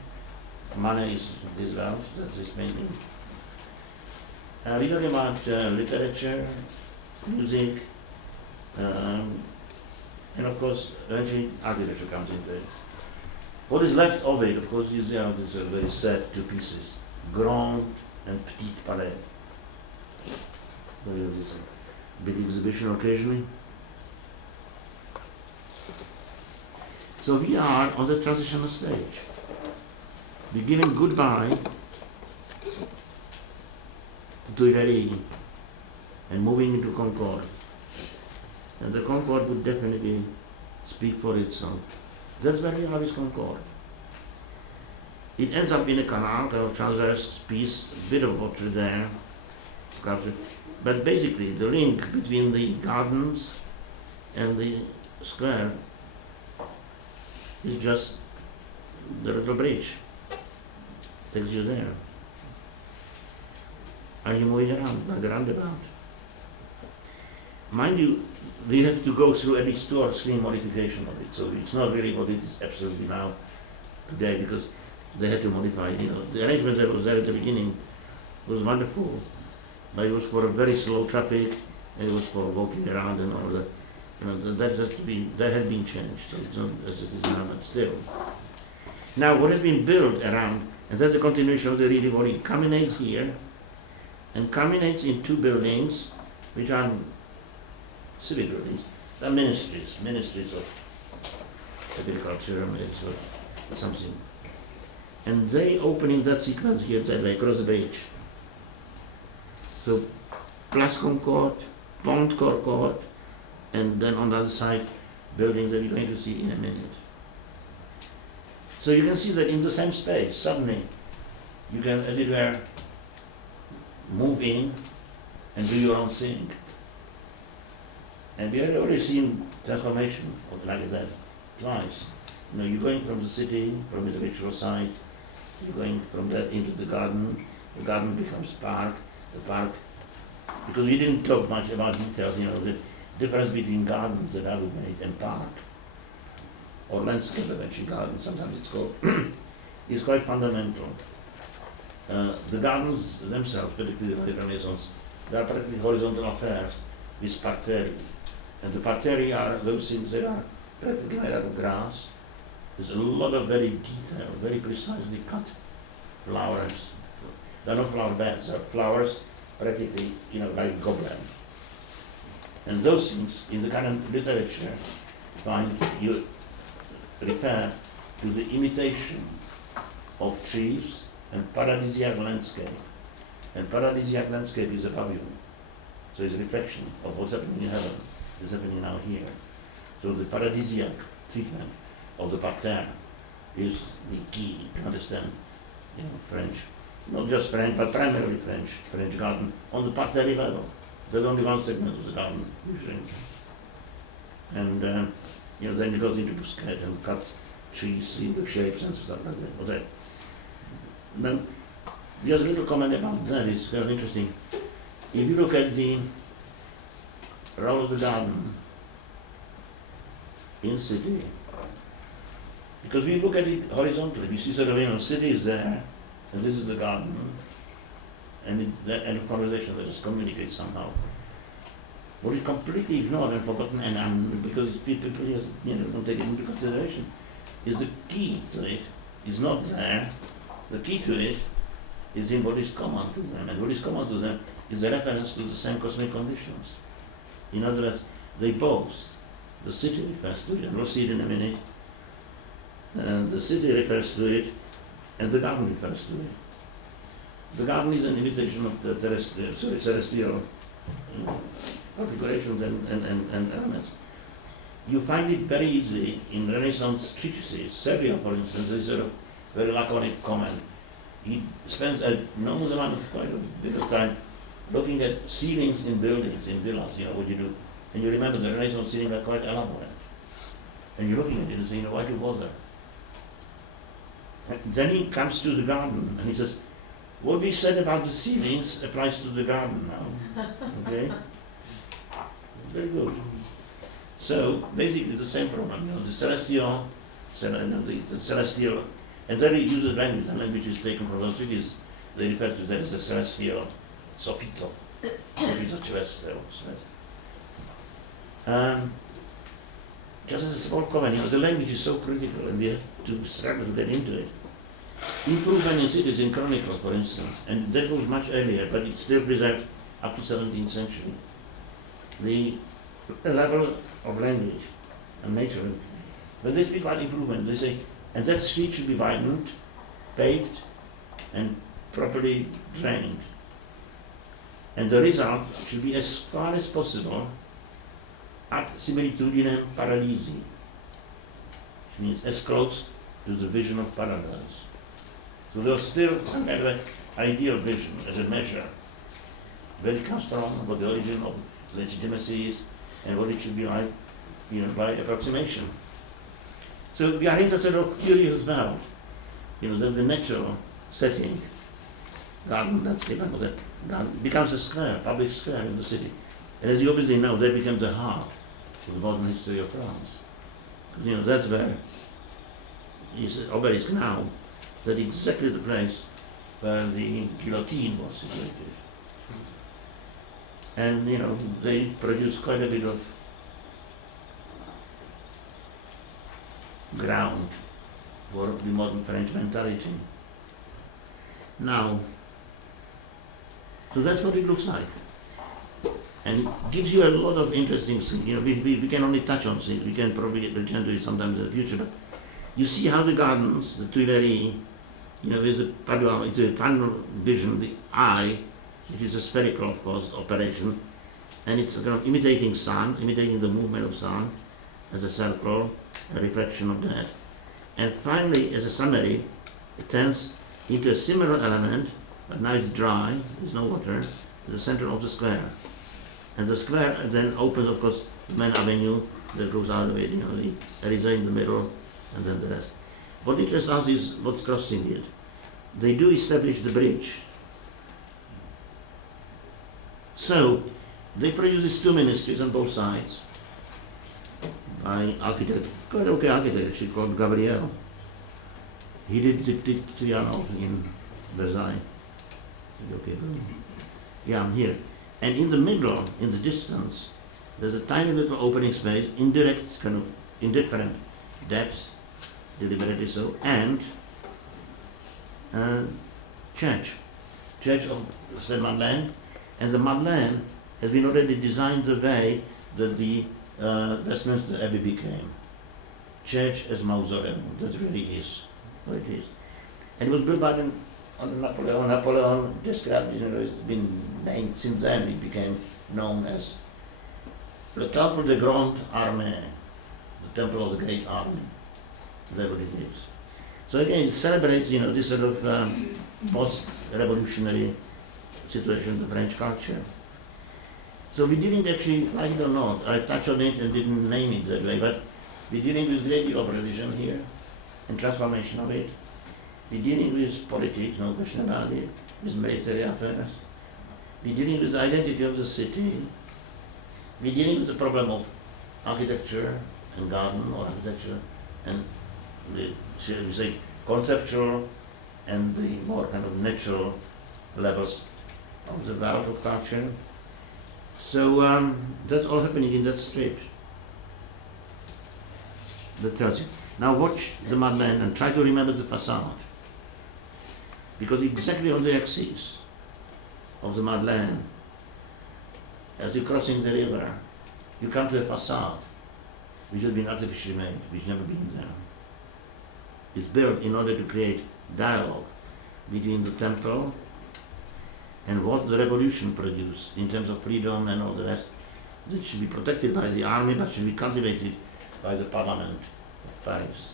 Manet is this well, that's his painting. We're talking about literature, music, and of course, eventually architecture comes into it. What is left of it, of course, is these very sad two pieces, Grand and Petit Palais. So you have this big exhibition occasionally. So we are on the transitional stage. We're giving goodbye to Tuileries and moving into Concorde. And the Concorde would definitely speak for itself. That's where we are with Concorde. It ends up in a canal, kind of transverse piece, a bit of water there, sculpture. But basically the link between the gardens and the square is just the little bridge. Takes you there. And you're moving around like a roundabout. Mind you, we have to go through at least 2 or 3 modifications of it, so it's not really what it is absolutely now today, because they had to modify it. The arrangement that was there at the beginning was wonderful, but it was for a very slow traffic, and it was for walking around and all that. That had been changed, so it's not as it is now, but still. Now, what has been built around, and that's a continuation of the really what it culminates here, and culminates in 2 buildings, which are civic buildings. They're ministries of agriculture, ministries of something. And they open in that sequence here, that way, across the bridge. So, Place Concorde, Pont Concorde, and then on the other side, buildings that we're going to see in a minute. So you can see that in the same space, suddenly, you can, as it were, move in and do your own thing. And we had already seen transformation like that twice. you're going from the city, from the ritual side, you're going from that into the garden becomes park, the park, because we didn't talk much about details, the difference between gardens that I would make and park, or landscape eventually garden, sometimes it's called, is quite fundamental. The gardens themselves, particularly the Renaissance, they are practically horizontal affairs with parterre. And the parterre are those things that are practically made out of grass. There's a lot of very detailed, very precisely cut flowers. They're not flower beds, they're flowers practically, like goblins. And those things, in the current literature, you refer to the imitation of trees and paradisiac landscape. And paradisiac landscape is a pavilion. So it's a reflection of what's happening in heaven, is happening now here. So the paradisiac treatment of the parterre is the key to understand, French, not just French, but primarily French garden on the parterre level. There's only one segment of the garden, usually. And, then it goes into Busquet and cut trees into shapes and stuff like that. Okay. Now, just a little comment about that is very interesting. If you look at the role of the garden in city, because we look at it horizontally, we see sort of, city is there, and this is the garden, and that end of conversation that just communicates somehow. What is completely ignored and forgotten, and because people don't take it into consideration, is the key to it is not there. The key to it is in what is common to them, and what is common to them is the reference to the same cosmic conditions. In other words, they both, the city refers to it, and we'll see it in a minute, the city refers to it, and the garden refers to it. The garden is an imitation of the celestial configurations and elements. You find it very easy in Renaissance treatises. Sergio, for instance, is a very laconic comment. He spends an enormous amount of quite a bit of time looking at ceilings in buildings, in villas, what you do. And you remember the Renaissance ceilings are quite elaborate. And you're looking at it and saying, why do you bother? And then he comes to the garden and he says, what we said about the ceilings applies to the garden now. Okay? Very good. So basically the same problem, the celestial, the celestial, and then he uses language, and language is taken from those cities. They refer to that as the celestial soffitto, soffitto celestial. Just as a small comment, the language is so critical, and we have to struggle to get into it. Improvement in cities, in chronicles, for instance, and that goes much earlier, but it's still preserved up to 17th century. The level of language and nature. When they speak about improvement, they say, and that street should be widened, paved, and properly drained. And the result should be as far as possible ad similitudinem paradisi, which means as close to the vision of paradise. So there's still some kind of ideal vision as a measure, where it comes from, what the origin of legitimacy is, and what it should be like, by approximation. So we are interested of curious about, that the natural setting, garden landscape, garden becomes a square, public square in the city. And as you obviously know, that became the heart of the modern history of France. That's where is obelisk now, that's exactly the place where the guillotine was situated. And they produce quite a bit of ground for the modern French mentality. Now, so that's what it looks like. And gives you a lot of interesting things. We can only touch on things, we can probably return to it sometimes in the future, but you see how the gardens, the Tuileries, there's a Padua, it's a final vision, the eye, which is a spherical, of course, operation, and it's kind of imitating sun, imitating the movement of sun as a circle, a reflection of that. And finally, as a summary, it turns into a similar element, but now it's dry, there's no water, at the center of the square. And the square then opens, of course, the main avenue that goes out of it, the Elysee in the middle, and then the rest. What interests us is what's crossing it. They do establish the bridge. So they produce these two ministries on both sides by architect, quite okay architect, she called Gabriel. He did it in Versailles. Okay, yeah, I'm here. And in the middle, in the distance, there's a tiny little opening space, indirect, kind of indifferent depths, deliberately so, and church of Saint Madeleine, and the Madeleine has been already designed the way that the Westminster Abbey became. Church as mausoleum, that really is what it is. And it was built by Napoleon. Napoleon described it, it's been named since then, it became known as the Temple de Grande Armée, the Temple of the Great Army. That's what it is. So again, it celebrates, this sort of post-revolutionary situation in the French culture. So we're dealing actually, like it or not, I touched on it and didn't name it that way, but we're dealing with a great deal of religion here and transformation of it. We're dealing with politics, no question about it, with military affairs. We're dealing with the identity of the city. We're dealing with the problem of architecture and garden, or architecture and the, shall we say, conceptual and the more kind of natural levels of the world of culture. So that's all happening in that strip. That tells you. Now watch the Madeleine and try to remember the facade. Because exactly on the axis of the Madeleine, as you're crossing the river, you come to a facade which has been artificially made, which has never been there. It's built in order to create dialogue between the temple and what the revolution produced in terms of freedom and all the rest, that should be protected by the army but should be cultivated by the Parliament of Paris.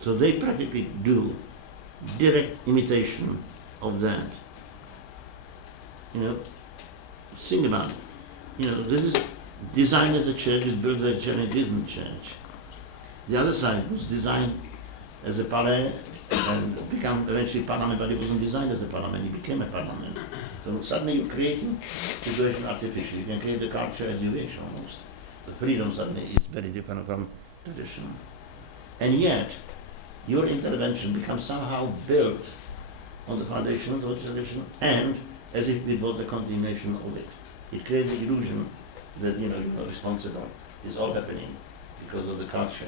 So they practically do direct imitation of that. Think about it. This is designed as a church, is built as a Genevan church. The other side was designed as a palais and become eventually parliament, but it wasn't designed as a parliament, it became a parliament. So suddenly you're creating situation artificially. You can create the culture as you wish almost. The freedom suddenly is very different from tradition. And yet, your intervention becomes somehow built on the foundation of the tradition and as if it was the continuation of it. It creates the illusion that you're responsible. It's all happening because of the culture,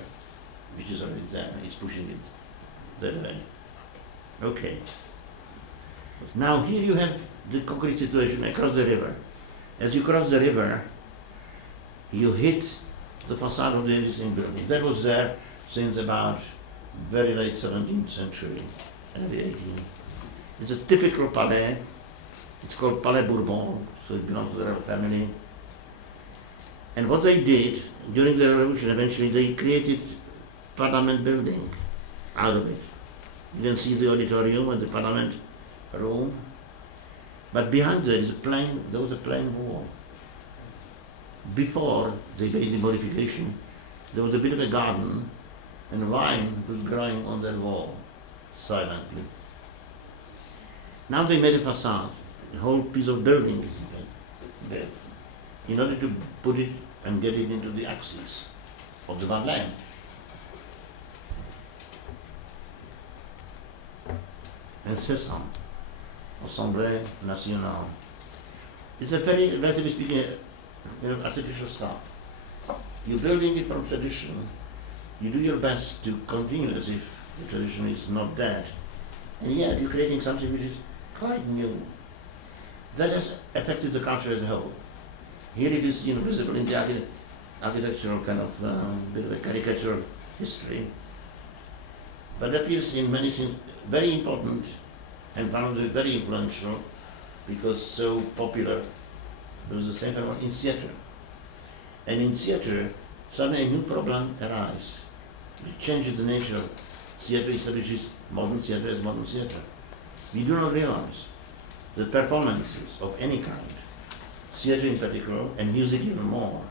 which is already there. It's pushing it that way. Okay. Now here you have the concrete situation across the river. As you cross the river, you hit the facade of the existing building. That was there since about very late 17th century, early 18th. It's a typical palais. It's called Palais Bourbon, so it belongs to the royal family. And what they did during the revolution, eventually they created Parliament building out of it. You can see the auditorium and the Parliament room, but behind there was a plain wall. Before they made the modification, there was a bit of a garden, and vine was growing on that wall, silently. Now they made a facade. The whole piece of building is there, in order to put it and get it into the axis of the Madeleine. And Sesam, Assemblée Nationale. It's a very, relatively speaking, artificial stuff. You're building it from tradition. You do your best to continue as if the tradition is not dead. And yet you're creating something which is quite new. That has affected the culture as a whole. Here it is, visible in the architectural kind of bit of a caricature of history. But that is in many things very important and one of the very influential because so popular. There was the same phenomenon in theatre. And in theatre, suddenly a new problem arises. It changes the nature of theatre, establishes modern theatre as modern theatre. We do not realize that performances of any kind, theatre in particular, and music even more,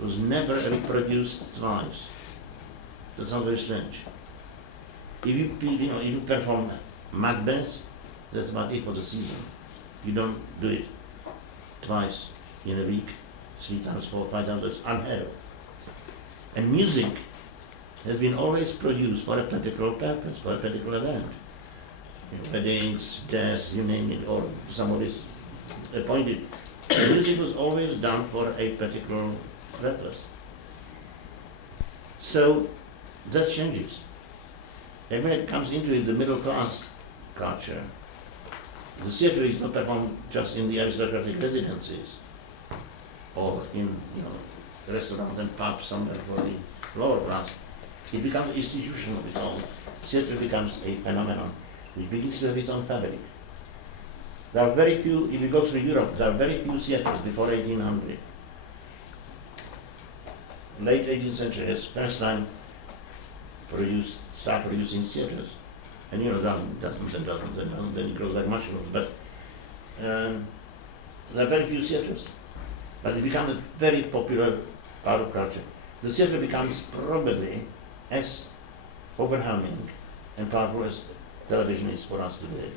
was never reproduced twice. That sounds very strange. If you perform Macbeth, that's about it for the season. You don't do it twice in a week, 3 times, 4, 5 times. It's unheard of. And music has been always produced for a particular purpose, for a particular event. Weddings, deaths, you name it, or somebody's appointed. The music was always done for a particular purpose. So that changes. And when it comes into the middle class culture, the theatre is not performed just in the aristocratic residences or in restaurants and pubs somewhere for the lower class. It becomes an institution of its own. Theatre becomes a phenomenon which begins to have its own fabric. There are very few, if you go through Europe, there are very few theatres before 1800. Late 18th century has first time start producing theatres. And then it grows like mushrooms. But there are very few theatres. But it becomes a very popular part of culture. The theatre becomes probably as overwhelming and powerful as television is for us today.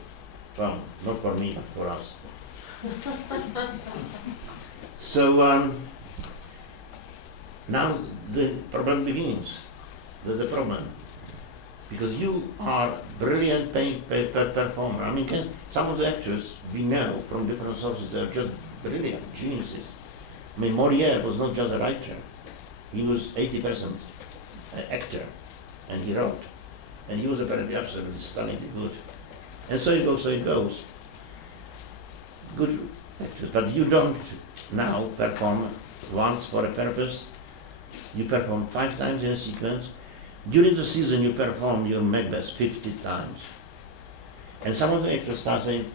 Well, not for me, but for us. So now the problem begins. There's a problem. Because you are brilliant performer. I mean, some of the actors we know from different sources, they're just brilliant geniuses. I mean, Molière was not just a writer. He was 80% an actor, and he wrote. And he was apparently absolutely stunningly good. And so it goes. Good actors, but you don't now perform once for a purpose. You perform 5 times in a sequence. During the season you perform your Macbeth 50 times. And some of the actors start saying,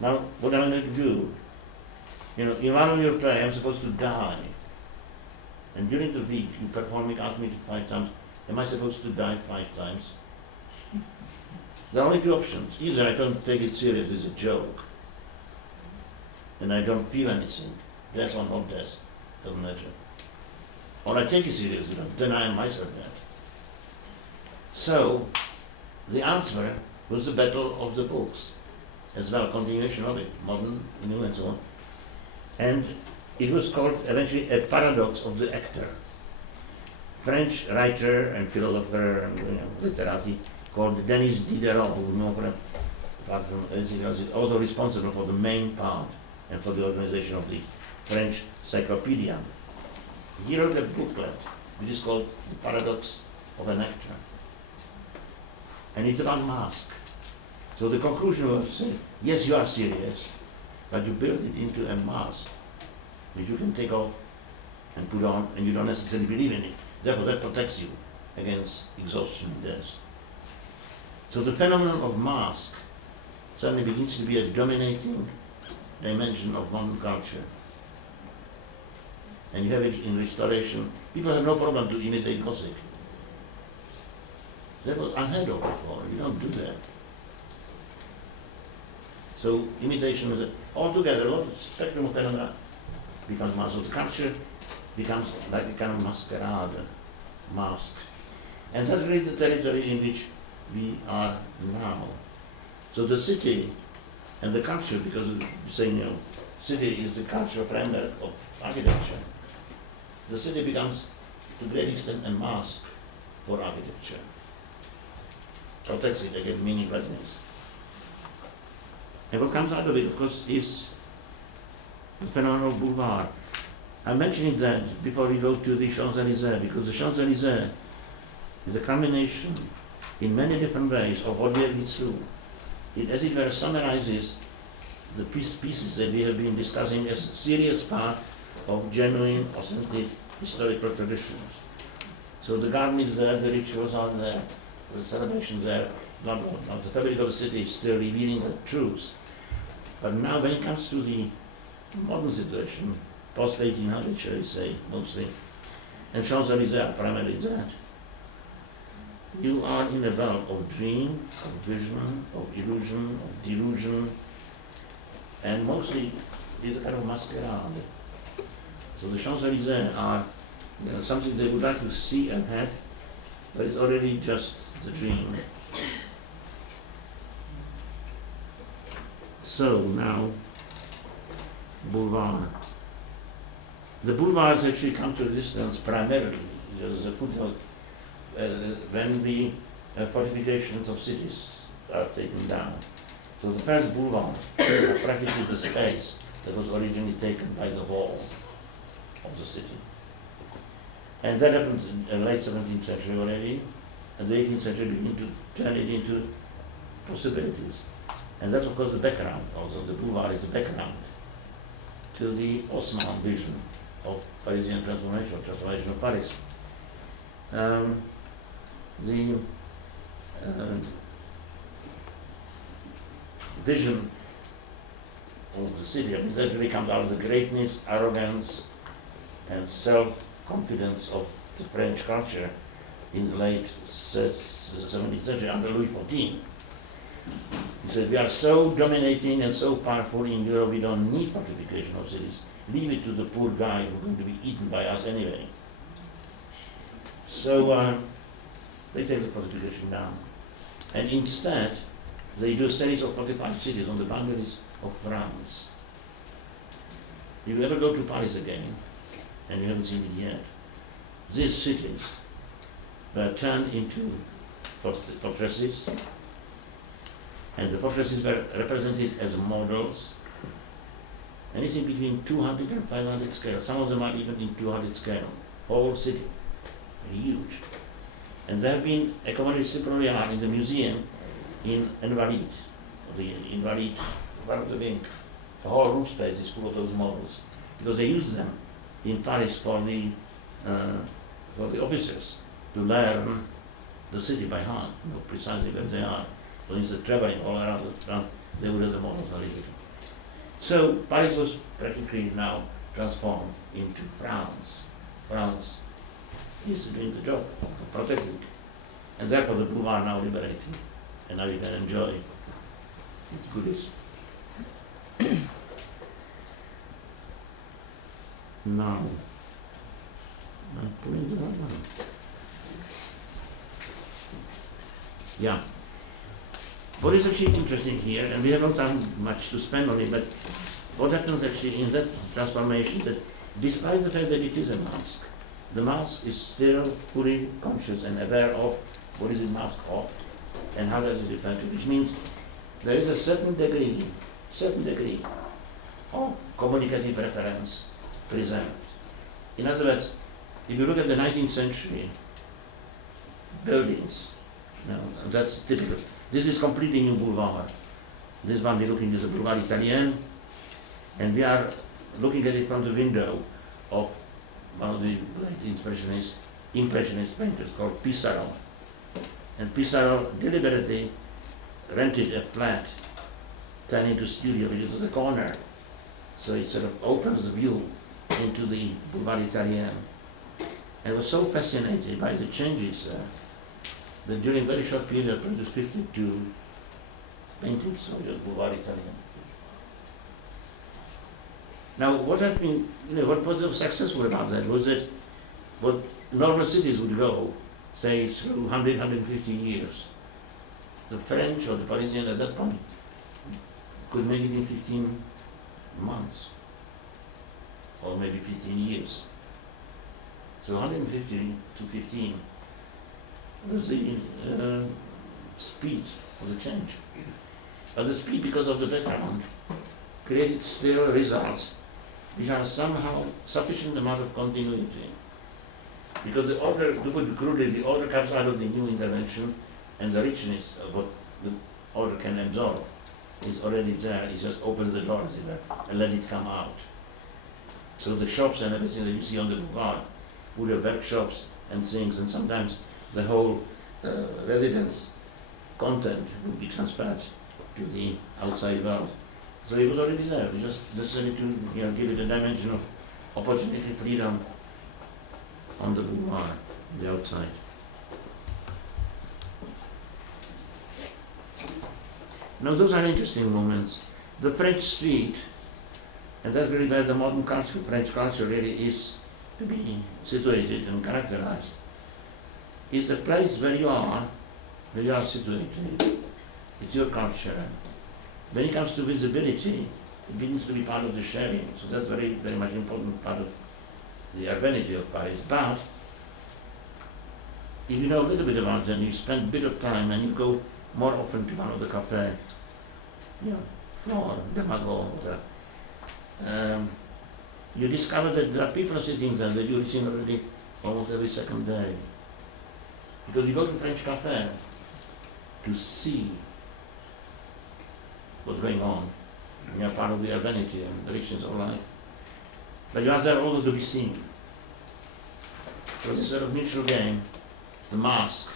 now what am I going to do? In one of your plays I'm supposed to die. And during the week you performing ask me to 5 times. Am I supposed to die 5 times? There are only 2 options. Either I don't take it seriously as a joke, and I don't feel anything, death or not death, doesn't matter. Or I take it seriously, then I am myself dead. So, the answer was the Battle of the Books, as well, continuation of it, modern, new and so on. And it was called eventually a paradox of the actor. French writer and philosopher and literati called Denis Diderot, who apart from everything else, is also responsible for the main part and for the organization of the French Cyclopedia. He wrote a booklet which is called The Paradox of an Actor. And it's about mask. So the conclusion was, yes, you are serious, but you build it into a mask which you can take off and put on, and you don't necessarily believe in it. Therefore, that protects you against exhaustion and death. So the phenomenon of mask suddenly begins to be a dominating dimension of modern culture. And you have it in Restoration. People have no problem to imitate Gothic. That was unheard of before. You don't do that. So imitation is altogether, all the spectrum of phenomena becomes mask. So the culture becomes like a kind of masquerade, mask. And that's really the territory in which we are now. So the city and the culture, because we're saying, city is the cultural framework of architecture. The city becomes, to a great extent, a mask for architecture. Protects it against meaninglessness. And what comes out of it, of course, is the phenomenon of boulevard. I'm mentioning that before we go to the Champs-Élysées, because the Champs-Élysées is a combination in many different ways of what we have been through. It, as it were, summarizes the pieces that we have been discussing as a serious part of genuine, authentic historical traditions. So the garden is there, the rituals are there, the celebrations there, not the fabric of the city is still revealing the truth. But now when it comes to the modern situation, post-1800, shall we say, mostly, and Champs-Élysées are primarily that, you are in a world of dream, of vision, of illusion, of delusion, and mostly is a kind of masquerade. So the Champs-Élysées are something they would like to see and have, but it's already just the dream. So now, boulevard. The boulevards actually come to existence primarily as a footnote when the fortifications of cities are taken down. So the first boulevards are practically the space that was originally taken by the wall of the city. And that happened in the late 17th century already, and the 18th century began to turn it into possibilities. And that's of course the background, also the boulevard is the background to the Haussmann vision of Parisian transformation of Paris. The vision of the city, I mean, that really comes out of the greatness, arrogance, and self-confidence of the French culture in the late 17th century under Louis XIV. He said, we are so dominating and so powerful in Europe, we don't need fortification of cities. Leave it to the poor guy who's going to be eaten by us anyway. So they take the fortification down. And instead, they do a series of fortified cities on the boundaries of France. If you ever go to Paris again, and you haven't seen it yet, these cities were turned into fortresses, and the fortresses were represented as models, anything between 200 and 500 scale. Some of them are even in 200 scale. Whole city, huge. And there have been accommodated similarly in the museum in Invalides, the Invalides, one of the wing. The whole roof space is full of those models, because they use them in Paris for the officers to learn the city by heart, know precisely where they are. So instead of traveling all around the France, they would have the models already. So Paris was practically now transformed into France. France is doing the job of protecting, and therefore the boulevard now liberated, and now you can enjoy its goodies. Now, I'm pulling the right one. Yeah. What is actually interesting here, and we have not done much to spend on it, but what happens actually in that transformation, that despite the fact that it is a mask, the mask is still fully conscious and aware of what is it mask of, and how does it refer to, which means there is a certain degree of communicative reference preserved. In other words, if you look at the 19th century buildings, that's typical. This is completely new boulevard. This one we're looking at is a Boulevard Italien, and we are looking at it from the window of one of the late impressionist painters called Pissarro. And Pissarro deliberately rented a flat turned into studio, which is at the corner. So it sort of opens the view into the Boulevard Italien. And was so fascinated by the changes that during a very short period produced 52 paintings of the Boulevard Italien. Now, what has been, what was successful about that was that what normal cities would go, say, through 100, 150 years, the French or the Parisian at that point could make it in 15 months, or maybe 15 years. So 150 to 15 was the speed of the change. But the speed, because of the background, created still results which are somehow sufficient amount of continuity. Because the order, to put it crudely, the order comes out of the new intervention, and the richness of what the order can absorb is already there. It just opens the doors and let it come out. So the shops and everything that you see on the boulevard would have workshops and things, and sometimes the whole residence content would be transferred to the outside world. So it was already there. We just decided to give it a dimension of opportunity, freedom on the boulevard, the outside. Now those are interesting moments. The French street, and that's really where the modern culture, French culture really is to be situated and characterized, is a place where you are situated, it's your culture. When it comes to visibility, it begins to be part of the sharing, so that's very, very much important part of the urbanity of Paris. But if you know a little bit about them, you spend a bit of time and you go more often to one of the cafes, Flore, Demago, you discover that there are people sitting there that you're seeing already almost every second day. Because you go to French cafe to see what's going on. You're part of the urbanity and the richness of life. But you are there also to be seen. So this sort of mutual game, the mask,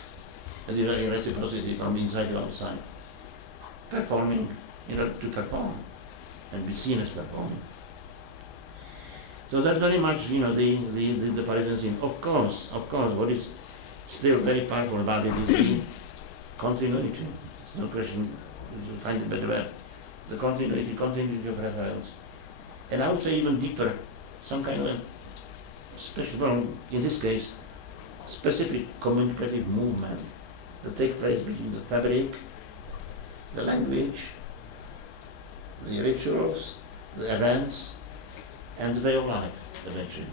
and the very reciprocity from inside to outside. Performing, to perform and be seen as performing. So that's very much, the Parisian scene. Of course, what is still very powerful about it is the continuity. No question, you find it better where. The continuity of reference. And I would say even deeper, some kind of special, well, in this case, specific communicative movement that take place between the fabric, the language, the rituals, the events, and the way of life, eventually.